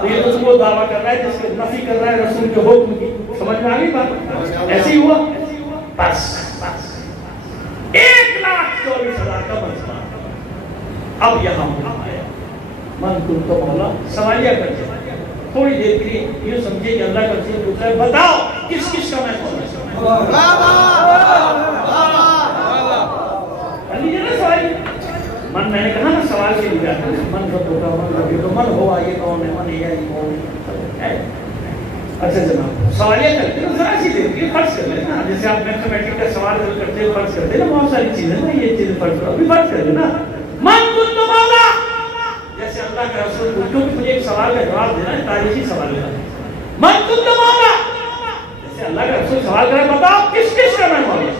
تو یہ تو وہ دعویٰ کر رہا ہے جس کو نفی کر رہا ہے رسول کے حکم کی۔ سمجھ میں آ گئی بات؟ ایسے ہی ہوا بس 1,24,000 کا مسئلہ۔ اب یہاں آیا من کن تو مولا، سوالیہ کرتے تھوڑی دیر کے لیے یہ سمجھے کہ اللہ کا رسول پوچھ رہا ہے بتاؤ کس کس کا میں مولا؟ من میں نے کہا نا سوال کے لیے آتا ہے، من رب ہوتا من ربی تو من ہوا یہ کون ہے، من یہ کون ہے؟ اچھا جناب سوالیہ کرتے ہیں ذرا سی دیر کے لیے فرض کر لینا، جیسے آپ میتھمیٹک کا سوال کرتے ہیں فرض کرتے ہیں نا، بہت ساری چیزیں نا یہ چیزیں فرض کرو، ابھی فرض کر لینا من کن تو مولا، جیسے اللہ کا رسول پوچھو کہ مجھے ایک سوال کا جواب دینا ہے، تاریخی سوال ہے، من کن تو مولا، جیسے اللہ کا رسول سوال کرے بتاؤ کس کس کا میں مولا؟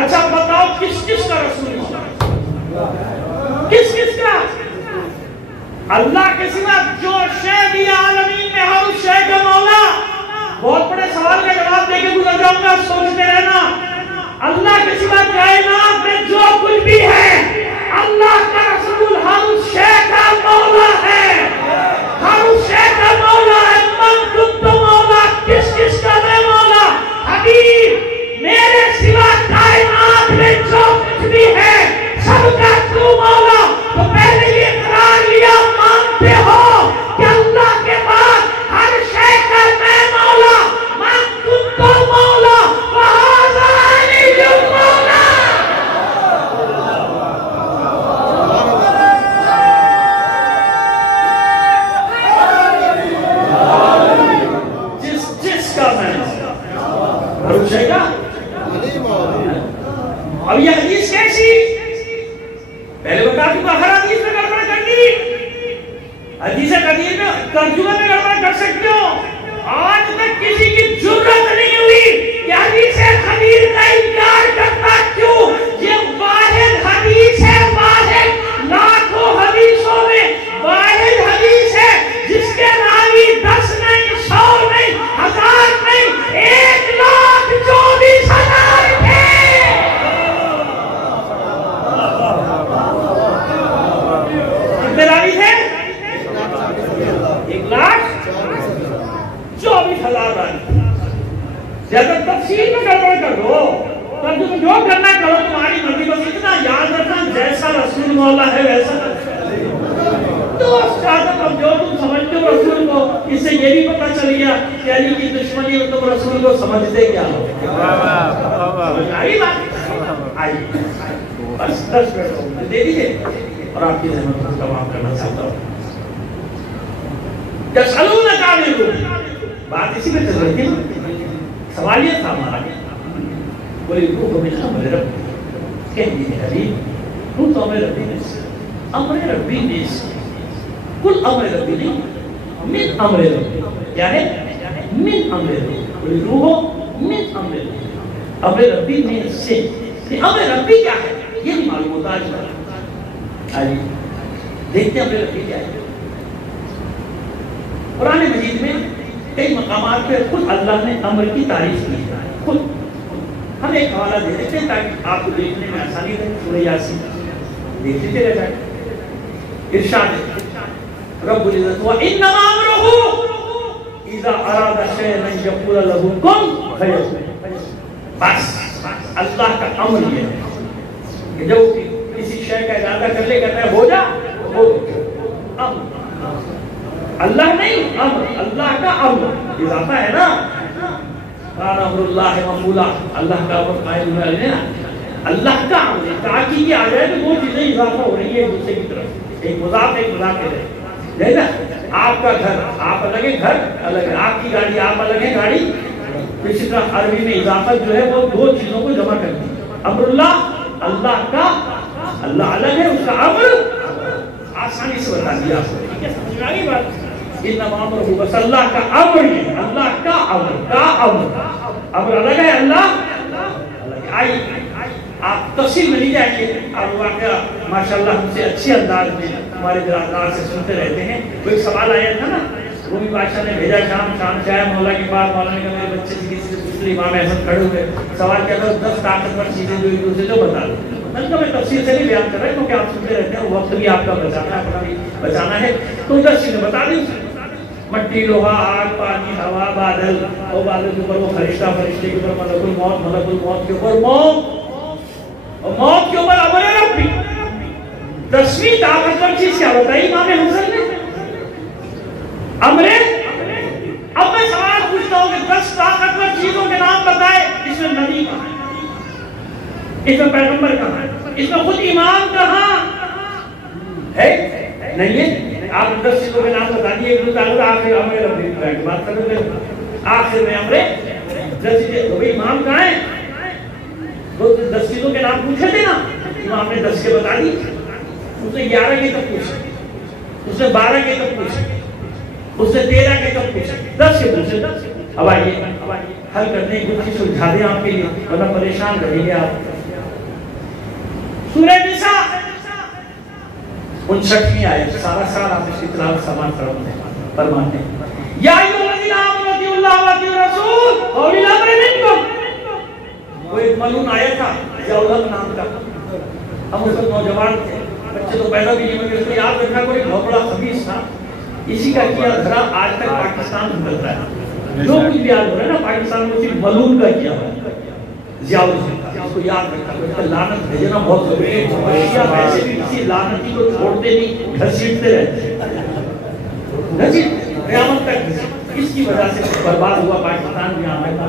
اچھا بتاؤ کس کس کا رسول مولا؟ کس کس کا؟ اللہ کے سوا جو شے بھی عالمین میں ہر اس شے کا مولا۔ بہت بڑے سوال کا جواب دے کے گزر جاؤں گا، سوچتے رہنا۔ اللہ کے سوا کائنات میں جو کچھ بھی ہے اللہ کا رسول ہر اس شے کا مولا ہے، ہر اس شے کا مولا ہے۔ من کن تو مولا، کس کس کا میں مولا؟ حبیب میرے سوا کائنات میں جو کچھ بھی ہے سب کا تو مولا۔ تو پہلے یہ اقرار لیا مانتے ہو کہ اللہ کے بعد ہر شے کا میں مولا، من کن تو مولا وہذا علی مولا۔ جس کا میں ہر شے کا۔ اب یہ حدیث کیسی؟ پہلے بتا چکا ہر حدیث میں گڑبڑ کر دی، حدیث قدیم میں ترجمے میں گڑبڑ کر سکتے ہو۔ آج تک کسی کی جرت نہیں ہوئی کہ حدیث خبیر کا انکار کرتا، کیوں؟ یہ واحد حدیث ہے، واحد، لاکھوں حدیثوں میں واحد حدیث ہے جس کے راوی 10 نہیں، 100 نہیں، 1000 نہیں، 1,24,000 تھے۔ راوی تھے 1,24,000 راوی۔ زیادہ تفصیل میں گڑبڑ کر دو، تب تم جو کرنا کرو تمہاری مرضی، بس اتنا یاد رکھنا جیسا رسول مولا ہے ویسا تو اب جو تم سمجھتے ہو رسول کو، اس سے یہ بھی پتہ چل گیا کہ علی کی دشمنی میں تم رسول کو سمجھتے کیا ہو۔ آئی بات؟ آئی بس 10 منٹ دے دیجئے اور آپ کی ذہن کو تمام کرنا چاہتا ہوں۔ یسألونک عن الروح، بات اسی میں چل رہی تھی، سوال یہ تھا ہمارا قل الروح من امر ربی، کہہ دیجئے حبیب روح تو امر ربی میں سے، امر ربی میں سے، کل امر ربی نہیں، من امر ربی، کیا ہے؟ من امر ربی، قل الروح من امر ربی، امر ربی میں سے۔ امر ربی کیا ہے یہ بھی معلوم ہوتا ہے۔ آئیے دیکھتے ہیں امر ربی کیا ہے۔ قرآن مجید میں کئی مقامات پہ خود اللہ نے امر کی تعریف کی ہے، خود۔ ہم ایک حوالہ دے دیتے ہیں تاکہ آپ کو دیکھنے میں آسانی رہے، سورہ یاسین دیکھ لیتے رہ جائیں۔ ارشاد رب العزت وَإِنَّمَا أَمْرُهُ إِذَا أَرَادَ شَيْئًا أَن يَقُولَ لَهُ كُن فَيَكُونُ۔ بس اللہ کا امر یہ ہے کہ جب کسی شے کا ارادہ کر لے کہتا ہے ہو جا، ہو جا۔ امر اللہ نہیں، امر اللہ کا امر، اضافہ ہے نا، کان امر اللہ مفعولا، اللہ کا امر قائم ہے نا، اللہ کا امر تاکہ یہ آ جائے تو وہ چیزیں اضافہ ہو رہی ہے دوسرے کی طرف، ایک مضاف ایک مضاف ہے نا۔ آپ کا گھر آپ الگ ہے، گھر الگ ہے، آپ کی گاڑی آپ الگ ہے، گاڑی اسی طرح عربی میں اضافت جو ہے وہ دو چیزوں کو جمع کرتی ہے. امر اللہ, اللہ کا, اللہ الگ ہے, اس کا امر آسانی سے بتا دیا آپ کو. ٹھیک ہے, سمجھ میں آ گئی بات؟ انما امرہ بس اللہ کا امر ہے, اللہ کا امر امر الگ ہے, اللہ الگ. آئیے آپ تفصیل میں نہیں جائیں گے, آپ واقعہ ماشاءاللہ ہم سے اچھے انداز میں ہمارے برادران سے سنتے رہتے ہیں. وہ ایک سوال آیا تھا نا, رومی بادشاہ نے بھیجا شام سے آیا مولا کے پاس, مولا نے کہا میرے بچے سے کسی سے پوچھ لی, امام احمد کھڑے ہوئے, سوال کیا تھا 10 طاقتور چیزیں جو ایک دوسرے کو بتا دو. میں تفصیل سے نہیں بیان کر رہا کیونکہ آپ سنتے رہتے ہیں, وقت بھی آپ کا بچانا ہے, اپنا بھی بچانا ہے, تو 10 چیزیں بتا دی. مٹی, لوہا, آگ, پانی, ہوا, بادل, اور بادل کے اوپر وہ فرشتہ, فرشتے کے اوپر ملک الموت, ملک الموت کے اوپر موت, اور موت کے اوپر امر ربی. 10ویں طاقتور چیز کیا بتائی امام حسن نے؟ امر. اب میں سوال پوچھتا ہوں کہ 10 طاقتور چیزوں کے نام بتائے, اس میں نبی کہاں ہے, اس میں پیغمبر کہاں ہے, اس میں خود امام کہاں ہے؟ نہیں ہے. آپ 10 چیزوں کے نام بتا دیے, ایک طاقت آخر امر ربی کی بات کر رہے ہیں, آخر میں امر 10 چیزیں. تو امام کہاں ہے؟ 10 چیزوں کے نام پوچھے تھے نا, امام نے 10 کے بتا دی. اس نے 11 کے کب پوچھے, اس نے 12 کے کب پوچھے, اس نے 13 کے کب پوچھے, 10 کے پوچھے. اب آئیے حل کرنے کی کچھ سلجھا دیں آپ کے لیے, ورنہ پریشان رہیں گے آپ. سورہ نساء 59ویں آیت, سارا سال آپ اس کی تلاوت سامان فرماتے ہیں. یا ایھا الذین آمنوا اطیعوا اللہ واطیعوا الرسول واولی الامر منکم. وہ ایک ملعون آیا تھا ضیاء نام کا, ہم اس وقت نوجوان تھے, بچے تو پیدا بھی نہیں ہوئے, اس کو یاد رکھنا کوئی بہت بڑا خبیث تھا. اسی کا کیا دھرا آج تک پاکستان میں چل رہا ہے. جو کچھ بھی یاد ہو رہا ہے نا پاکستان میں, صرف ملعون کا کیا ہوا ہے, ضیاء الحق. اس کو یاد رکھنا, کوئی لعنت بھیجنا بہت ضروری ہے. شیعہ ویسے بھی کسی لعنتی کو چھوڑتے نہیں, گھسیٹتے رہتے ہیں, قیامت تک. اس کی وجہ سے برباد ہوا پاکستان بھی ہمارا.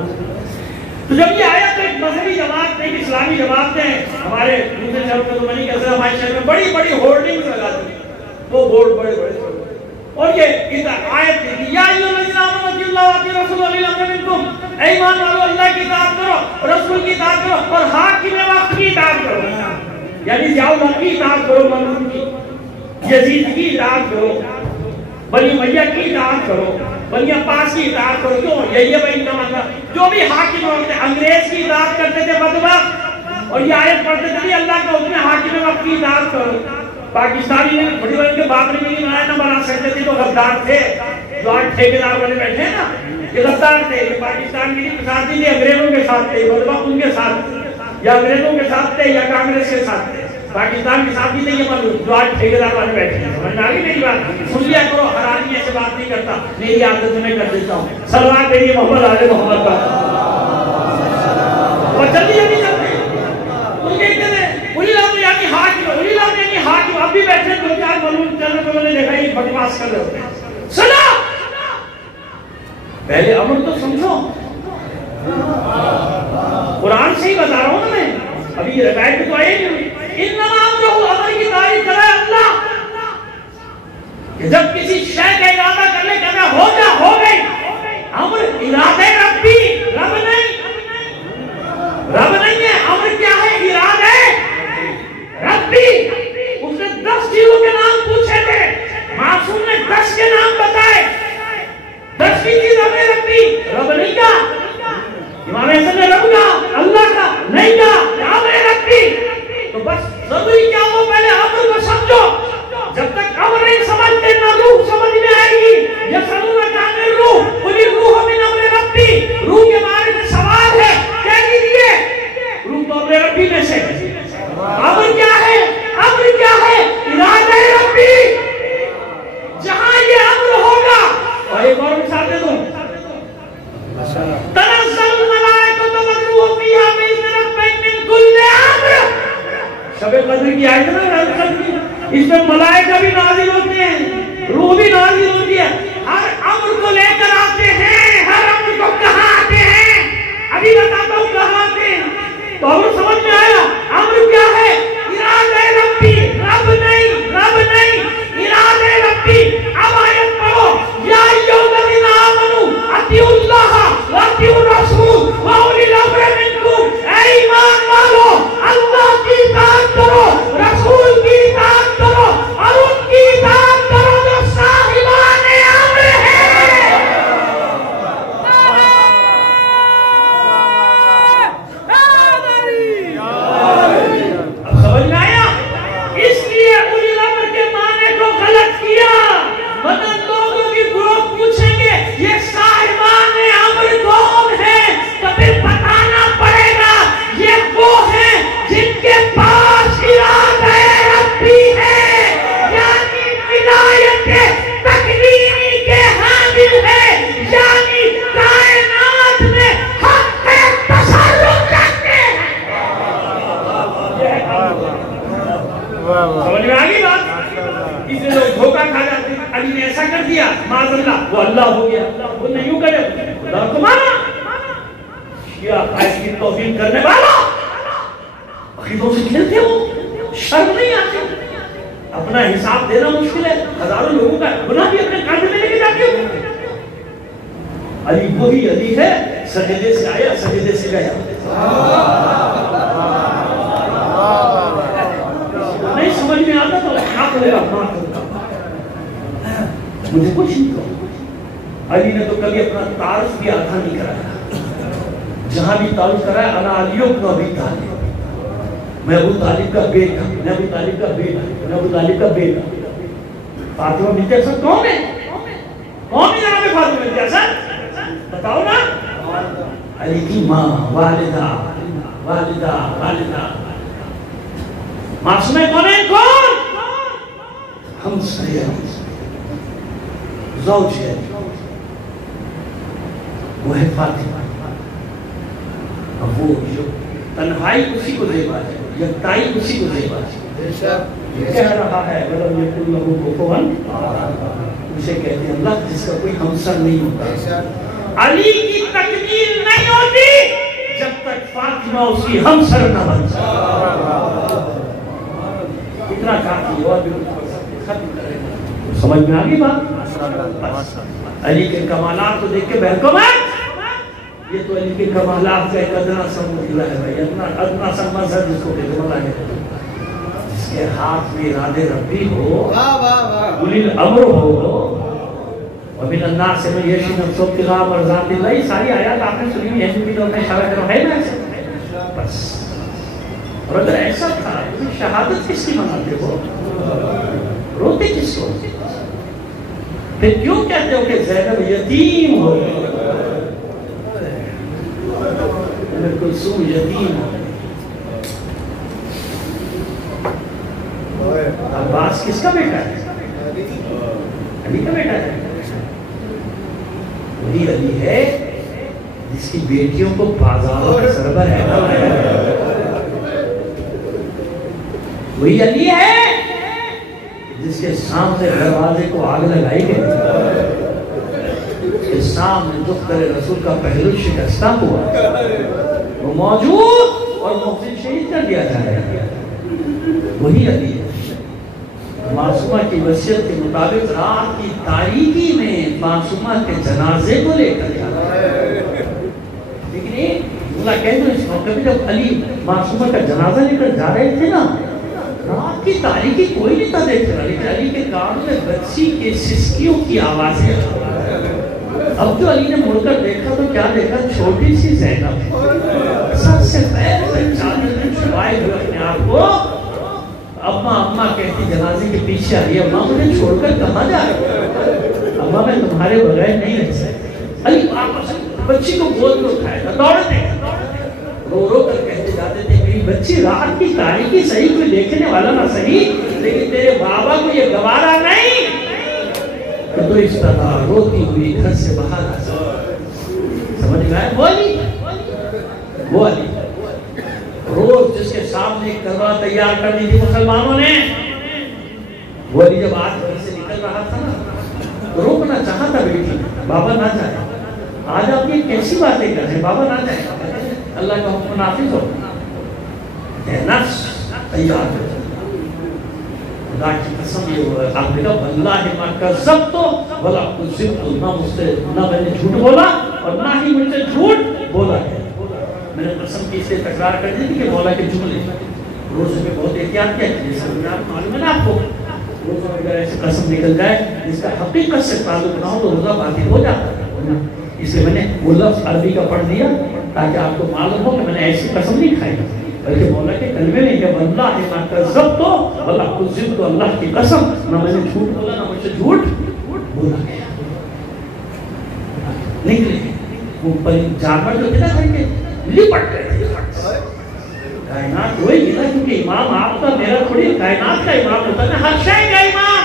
تو جب یہ آیا تو ایک مذہبی جماعت نے, ایک اسلامی جماعت نے, ہمارے دوسرے شہروں میں تو میں نہیں کہہ سکتا, ہمارے شہر میں بڑی بڑی ہورڈنگ لگا دی, وہ بورڈ بڑے بڑے, اور یہ آیت تھی یا ایھا الذین آمنوا اطیعوا اللہ واطیعوا الرسول واولی الامر منکم. اے ایمان والو, اللہ کی اطاعت کرو, رسول کی اطاعت کرو, اور حاکم وقت کی اطاعت کرو. یعنی ضیاء الحق کی اطاعت کرو, ملعون کی, یزید کی اطاعت کرو, بنی امیہ کی اطاعت کرو, بنی عباس کی اطاعت کرو. کیوں؟ یہی ہے بھائی انما جو بھی حاکم ہوتے, انگریز کی اطاعت کرتے تھے بدبخت, اور یہ آیت پڑھتے تھے اللہ کا حکم ہے حاکم وقت کی اطاعت کرو. پاکستانی نے بڑی بڑی کے باپ نے بھی نہیں بنایا, نہ بنا سکتے تھے, تو غدار تھے. جو آج ٹھیکیدار بنے بیٹھے ہیں نا, یہ غدار تھے. یہ پاکستان کی ساتھ نہیں تھے, انگریزوں کے ساتھ تھے, بدبخت ان کے ساتھ, یا انگریزوں کے ساتھ تھے, یا کانگریس کے ساتھ تھے. پاکستان کے ساتھ نہیں تھے یہ ملعون, جو آج ٹھیکیدار بنے بیٹھے ہیں. سمجھ میں آ گئی میری بات؟ سن لیا کرو, حرانی ایسے بات نہیں کرتا, میری عادت میں کر دیتا ہوں. سلوات بھیجیے محمد آل محمد کا, اور جلدی جلدی چلتے ہیں. ان کے حاکم اب بھی بیٹھے, 2-4 ملعون چلنے پہ میں نے دیکھا یہ بکواس کر رہے ہوتے ہیں. سنا, پہلے امر تو سمجھو, قرآن سے ہی بتا رہا ہوں نا میں, ابھی یہ روایت میں تو آئے نہیں. انما امرہ, امر کی تعریف کرے اللہ, کہ جب کسی شے کا ارادہ کر لے, کہنا ہو جا, ہو گئی. امر ارادہ ربی, رب نہیں, رب نہیں ہے. امر کیا ہے؟ ارادہ ربی. اس نے 10 چیزوں کے نام پوچھے تھے, معصوم نے 10 کے نام بتائے. 10ویں چیز امر ربی, رب نہیں کہا. امام حسن نے رب کہا, اللہ کا نہیں کہا, امر ربی. تو بس ضروری کیا ہو, پہلے امر کو سمجھو. جب تک امر نہیں سمجھتے نہ روح سمجھ میں آئے گی. یسألونک عن الروح قل الروح من امر ربی. روح کے بارے میں سوال ہے, کہہ دیجیے روح تو امر ربی میں سے. امر کیا ہے؟ امر کیا ہے؟ ارادہ ربی. جہاں یہ امر ہوگا, اور ایک اور مثال دے دوں, تنزل الملائکۃ والروح فیہا بإذن ربہم من کل امر. شب قدر کی آیت نا, اس میں ملائکہ بھی نازل ہوتے ہیں, روح بھی نازل ہوتی ہے. ہر امر کو لے کر آتے ہیں, ہر امر کو کہاں آتے ہیں, ابھی بتاتا ہوں کہاں آتے ہیں. تو امر سمجھ میں آیا, امر کیا ہے؟ ارادہ ربی, رب نہیں, رب نہیں, ارادہ ربی. اب آیت پڑھو, یا ایھا الذین آمنوا اطیعوا اللہ واطیعوا الرسول سمجھ میں آگئی بات؟ اس لیے لوگ دھوکہ کھا جاتے ہیں، علی نے ایسا کر دیا معاذ اللہ، وہ اللہ ہو گیا، وہ نہیں یوں کرے خدا کو مانا شیعہ قائد کی توہین کرنے والا عقیدوں سے کھیلتے ہو، شرم نہیں آتی، اپنا حساب دینا مشکل ہے، ہزاروں لوگوں کا گناہ بھی اپنے کاندھے میں لے کے جاتے ہو۔ علی وہی علی ہے، سجدے سے آیا سجدے سے گیا، نہیں سمجھ میں آتا تو کیا کرے گا، مجھے کچھ نہیں کہو۔ علی نے تو کبھی اپنا تعارف بھی آدھا نہیں کرایا، جہاں بھی تعارف کرایا انا علی ابن ابی طالب، میں ابو طالب کا بیٹا، میں ابو طالب کا بیٹا، میں ابو طالب کا بیٹا۔ فاطمہ بنت اسد کون ہے؟ کون ہے جناب فاطمہ بنت اسد؟ بتاؤ نا۔ علی کی ماں، والدہ، والدہ، والدہ۔ معصومہ کون ہے؟ کون؟ حمزہ ہے، زوج ہے، وہ ہے فاطمہ۔ اب وہ جو تنہائی اسی کو زیبا ہے، یکتائی اسی کو زیبا ہے، کہہ رہا ہے وَلَمْ يَكُنْ لَهُ كُفُوًا، اسے کہتے ہیں اللہ جس کا کوئی ہمسر نہیں ہوتا۔ علی کی تکمیل نہیں ہوتی جب تک فاطمہ اس کی ہمسر نہ بن جائے۔ اتنا کافی ہے، اور بھی ختم کریں گے، سمجھ میں آگئی بات؟ علی کے کمالات کو دیکھ کے بہن کو مات، یہ تو علی کے کمالات کا ایک ادنا سا مطلع ہے بھائی، ادنا سا مذہب جس کو کہتے ہیں، جس کے ہاتھ میں ارادے ربی ہو، اولی الامر ہو، وَمِنَ النَّاسِ مَن يَشْرِي نَفْسَهُ ابْتِغَاءَ مَرْضَاتِ اللَّهِ، یہ ساری آیات آپ نے سنی ہوئی ہیں، جو میں اشارہ کر رہا ہے نا ایسا بس۔ اور اگر ایسا تھا تو شہادت کس کی مناتے ہو، روتے کس کو؟ پھر کیوں کہتے ہو کہ زینب یتیم ہو، کلثوم یتیم ہو؟ عباس کس کا بیٹا ہے؟ علی کا بیٹا ہے، وہی علی ہے جس کی بیٹیوں کو بازاروں میں سربراہ ہے، وہی علی ہے جس کے سامنے دروازے کو آگ لگائی گئی، اس کے سامنے دختر رسول کا پہلو شکستہ ہوا، وہ موجود اور محسن شہید کر دیا جائے، وہی علی ہے۔ معصومہ کی وصیت کے مطابق رات کی تاریکی میں معصومہ کے جنازے کو لے کر جاتا ہے، لیکن اللہ کہتے ہیں اس موقع میں جب علی معصومہ کا جنازہ لے کر جا رہے تھے نا، رات کی تاریکی کوئی نہیں تھا دیکھ رہا، لیکن علی کے کانوں میں بچی کے سسکیوں کی آوازیں۔ اب جو علی نے مڑ کر دیکھا تو کیا دیکھا؟ چھوٹی سی زینب سب سے پہلے چادر میں چھپائے ہوئے اپنے آپ کو، اماں کہتی جنازے کے پیچھے آ رہی ہے، اماں مجھے چھوڑ کر کہاں جا رہی ہے؟ اماں میں تمہارے بغیر نہیں رہ سکتا۔ علی واپس بچی کو گود میں اٹھائے گا، دوڑتے رو رو کر کہتے جاتے تھے میری بچی رات کی تاریکی صحیح، کوئی دیکھنے والا نہ صحیح، لیکن تیرے بابا کو یہ گوارا نہیں کہ تو اس طرح روتی ہوئی گھر سے باہر آ سکتی۔ سمجھ گئے؟ وہ علی روز جس کے سامنے ایک کمرہ تیار کر دی تھی مسلمانوں نے، وہ علی جب آج گھر سے نکل رہا تھا نا، روکنا چاہا تھا بیٹی، بابا نہ جائے، آج آپ یہ کیسی باتیں کر رہے ہیں، بابا نہ جائے، اللہ کا حکم نافذ ہو، اے نفس تیار کر جائے، خدا کی قسم یہ ہوا ہے، آپ نے کہا واللہ ما کذبت ولا کذبت، نہ میں نے جھوٹ بولا اور نہ ہی مجھ سے جھوٹ بولا ہے۔ میں نے قسم کی سے تکرار کر دی تھی کہ مولا کے جملے روزے میں بہت احتیاط کیا ہے، جیسے معلوم ہے نا آپ کو، روزہ میں اگر ایسے قسم نکل جائے جس کا حقیقت سے تعلق نہ ہو تو روزہ باطل ہو جاتا ہے، اس لیے میں نے وہ لفظ عربی کا پڑھ دیا تاکہ آپ کو معلوم ہو کہ میں نے ایسی قسم نہیں کھائی، بلکہ مولا کے کلمے میں کہ واللہ ما کذبت ولا کذبت، اللہ کی قسم نہ میں نے جھوٹ بولا نہ مجھ سے جھوٹ بولا گیا۔ نکلے وہ جانور جو تھے نا گھر کے لپٹ گئے تھے، کائنات ہوئی گی نا، کیونکہ امام آپ کا میرا تھوڑی کائنات کا امام ہوتا ہے، ہر شے کا امام،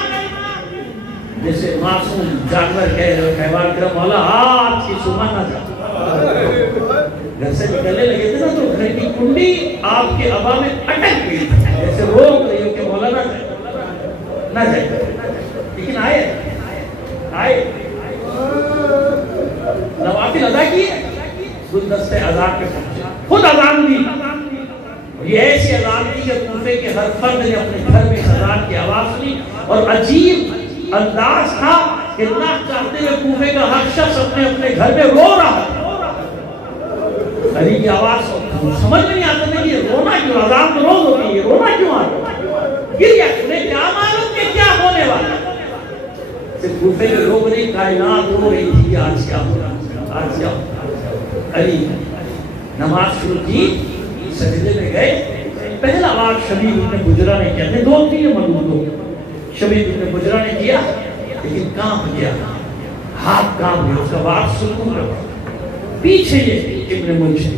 جیسے معصوم جانور کہہ رہے حیوان کرا مولا آج کی صبح نہ جا، گھر سے نکلنے لگے تھے نا تو گھر کی کنڈی آپ کے ابا میں اٹک گئی، جیسے روک رہی ہو کہ بولا نہ جائے، لیکن آئے نوافل ادا کیے، گلدستے اذان پہ پہنچے، خود اذان دی. یہ ایسی اذان تھی کہ کوفے کے ہر فرد نے اپنے گھر میں اذان کی آواز سنی، اور عجیب انداز تھا کہ ناک چاہتے ہوئے کوفے کا ہر شخص اپنے گھر میں رو رہا. علی کی آواز سمجھ نہیں آتا تھا کہ یہ رونا کیوں، اذان تو روز ہوتی ہے، رونا کیوں آ رہا؟ گریا انہیں کیا معلوم کہ کیا ہونے والا. صرف کوفے کے لوگ نہیں، کائنات رو رہی تھی کہ آج کیا ہو رہا، آج کیا ہو رہا. علی نماز شروع کی، سجدے میں گئے. پہلا واقع شبیب ابن بجرہ نے کیا تھے، دو تھی یہ مدود دو. شبیب ابن بجرہ نے کیا لیکن کام گیا، ہاتھ کام گیا، اس کا واقع سکون رکھا. پیچھے یہ ابن منشر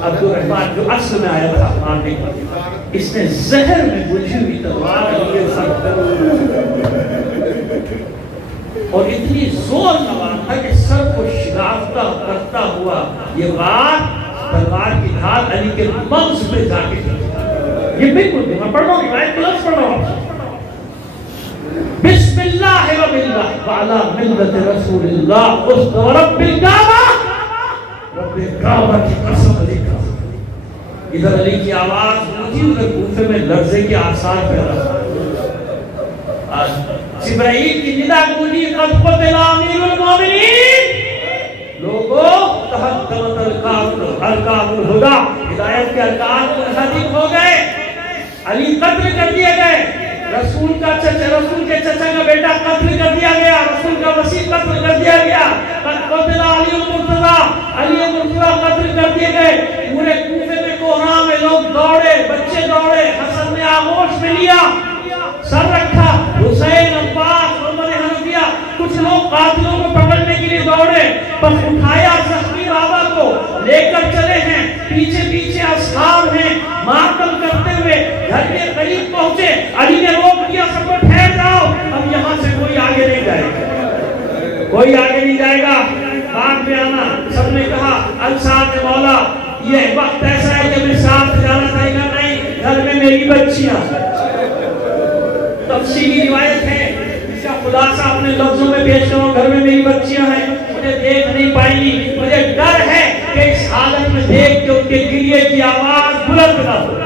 عبد الرحمن جو اصل میں آیا تھا مارنے کا، اس نے زہر میں بجھی ہوئی تلوار علی سر اور اتنی زور کا تھا کہ سر کو شگافتہ کرتا ہوا یہ بات تلوار کی دھار علی کے مغز پہ جا کے یہ بالکل بھی میں پڑھ رہا ہوں، روایت کو لفظ پڑھ رہا ہوں. بسم اللہ و باللہ وعلا ملت رسول اللہ اس رب الکعبہ، رب کعبہ کی قسم علی کا. ادھر علی کی آواز گونجی، ادھر کوفے میں لرزے کے آثار پیدا. جبرائیل کی ندا گونجی، قد قتل امیر المومنین. لوگو تحققت ارکان الہدا، ہدایت کے ارکان منہدم ہو گئے. علی قتل کر دیے گئے، رسول کے چچا کا بیٹا قتل کر دیا گیا، رسول کا وسیع قتل کر دیا گیا. قتل علی المرتضی، علی المرتضی قتل کر دیے گئے. پورے کوفے میں کوہراں میں لوگ دوڑے، بچے دوڑے. حسن نے آغوش میں لیا، سر رکھا. حسین، عباس، عمر حنفیہ کچھ لوگ قاتلوں کو پکڑنے کے لیے دوڑے، بس اٹھایا زخمی بابا کو لے کر چلے ہیں. پیچھے پیچھے اصحاب ہیں ماتم کرتے ہوئے. گھر کے قریب پہنچے، علی نے روک دیا، سب کو ٹھہر جاؤ، اب یہاں سے کوئی آگے نہیں جائے گا، کوئی آگے نہیں جائے گا، بعد میں آنا. سب نے کہا انصار نے مولا یہ وقت ایسا ہے کہ میں ساتھ جانا چاہیے گا. نہیں، گھر میں میری بچیاں. تفصیلی روایت ہے، اس کا خلاصہ اپنے لفظوں میں پیش کرو. گھر میں میری بچیاں ہیں، مجھے دیکھ نہیں پائیں گی، مجھے ڈر ہے کہ اس حالت میں دیکھ کے ان کے گریے کی آواز بلند نہ ہو.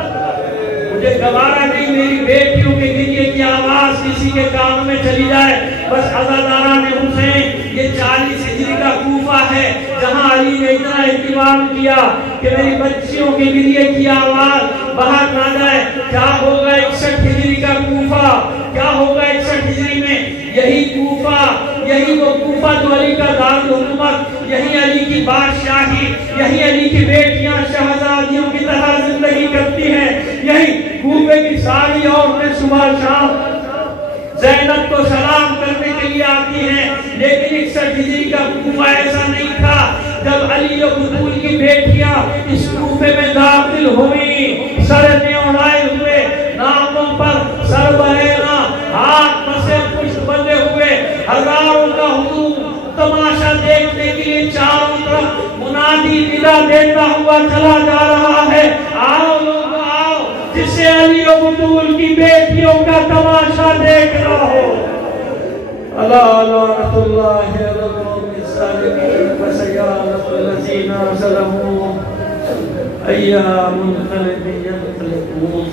مجھے گوارا نہیں میری بیٹیوں کے گریے کی آواز کسی کے کان میں چلی جائے. بس عزاداران حسین، یہ 40 ہجری کا کوفہ ہے جہاں علی نے اتنا اہتمام کیا کہ میری بچیوں کے گریے کی آواز باہر نہ جائے. کیا ہوگا 61 ہجری کا کوفہ، کیا ہوگا 61 ہجری میں؟ یہی کوفہ، یہی وہ کوفہ جو علی کا دارالحکومت، یہی علی کی بادشاہی، یہی علی کی بیٹیاں شہزادیوں کی طرح زندگی کرتی ہیں. یہی کوفے کی ساری عورتیں صبح شام زینب کو سلام کرنے کے لیے آتی ہیں. لیکن 61 ہجری کا کوفہ ایسا نہیں تھا. جب علی و بطول کی بیٹیاں اس کوفے میں داخل ہوئی، سر نے اڑائے ہوئے، ناکوں پر سر برینا، ہاتھ مسے پشت بندے ہوئے، ہزاروں کا ہجوم تماشا دیکھنے کے لیے چاروں طرف منادی ندا دیتا ہوا چلا جا رہا ہے. آؤ لوگ آؤ، جسے علی و بطول کی بیٹیوں کا تماشا دیکھنا ہو. اللہ لعنت اللہ علی القوم الظالمین وسیانۃ الذین ظلموا ایام القلب ینقلبون.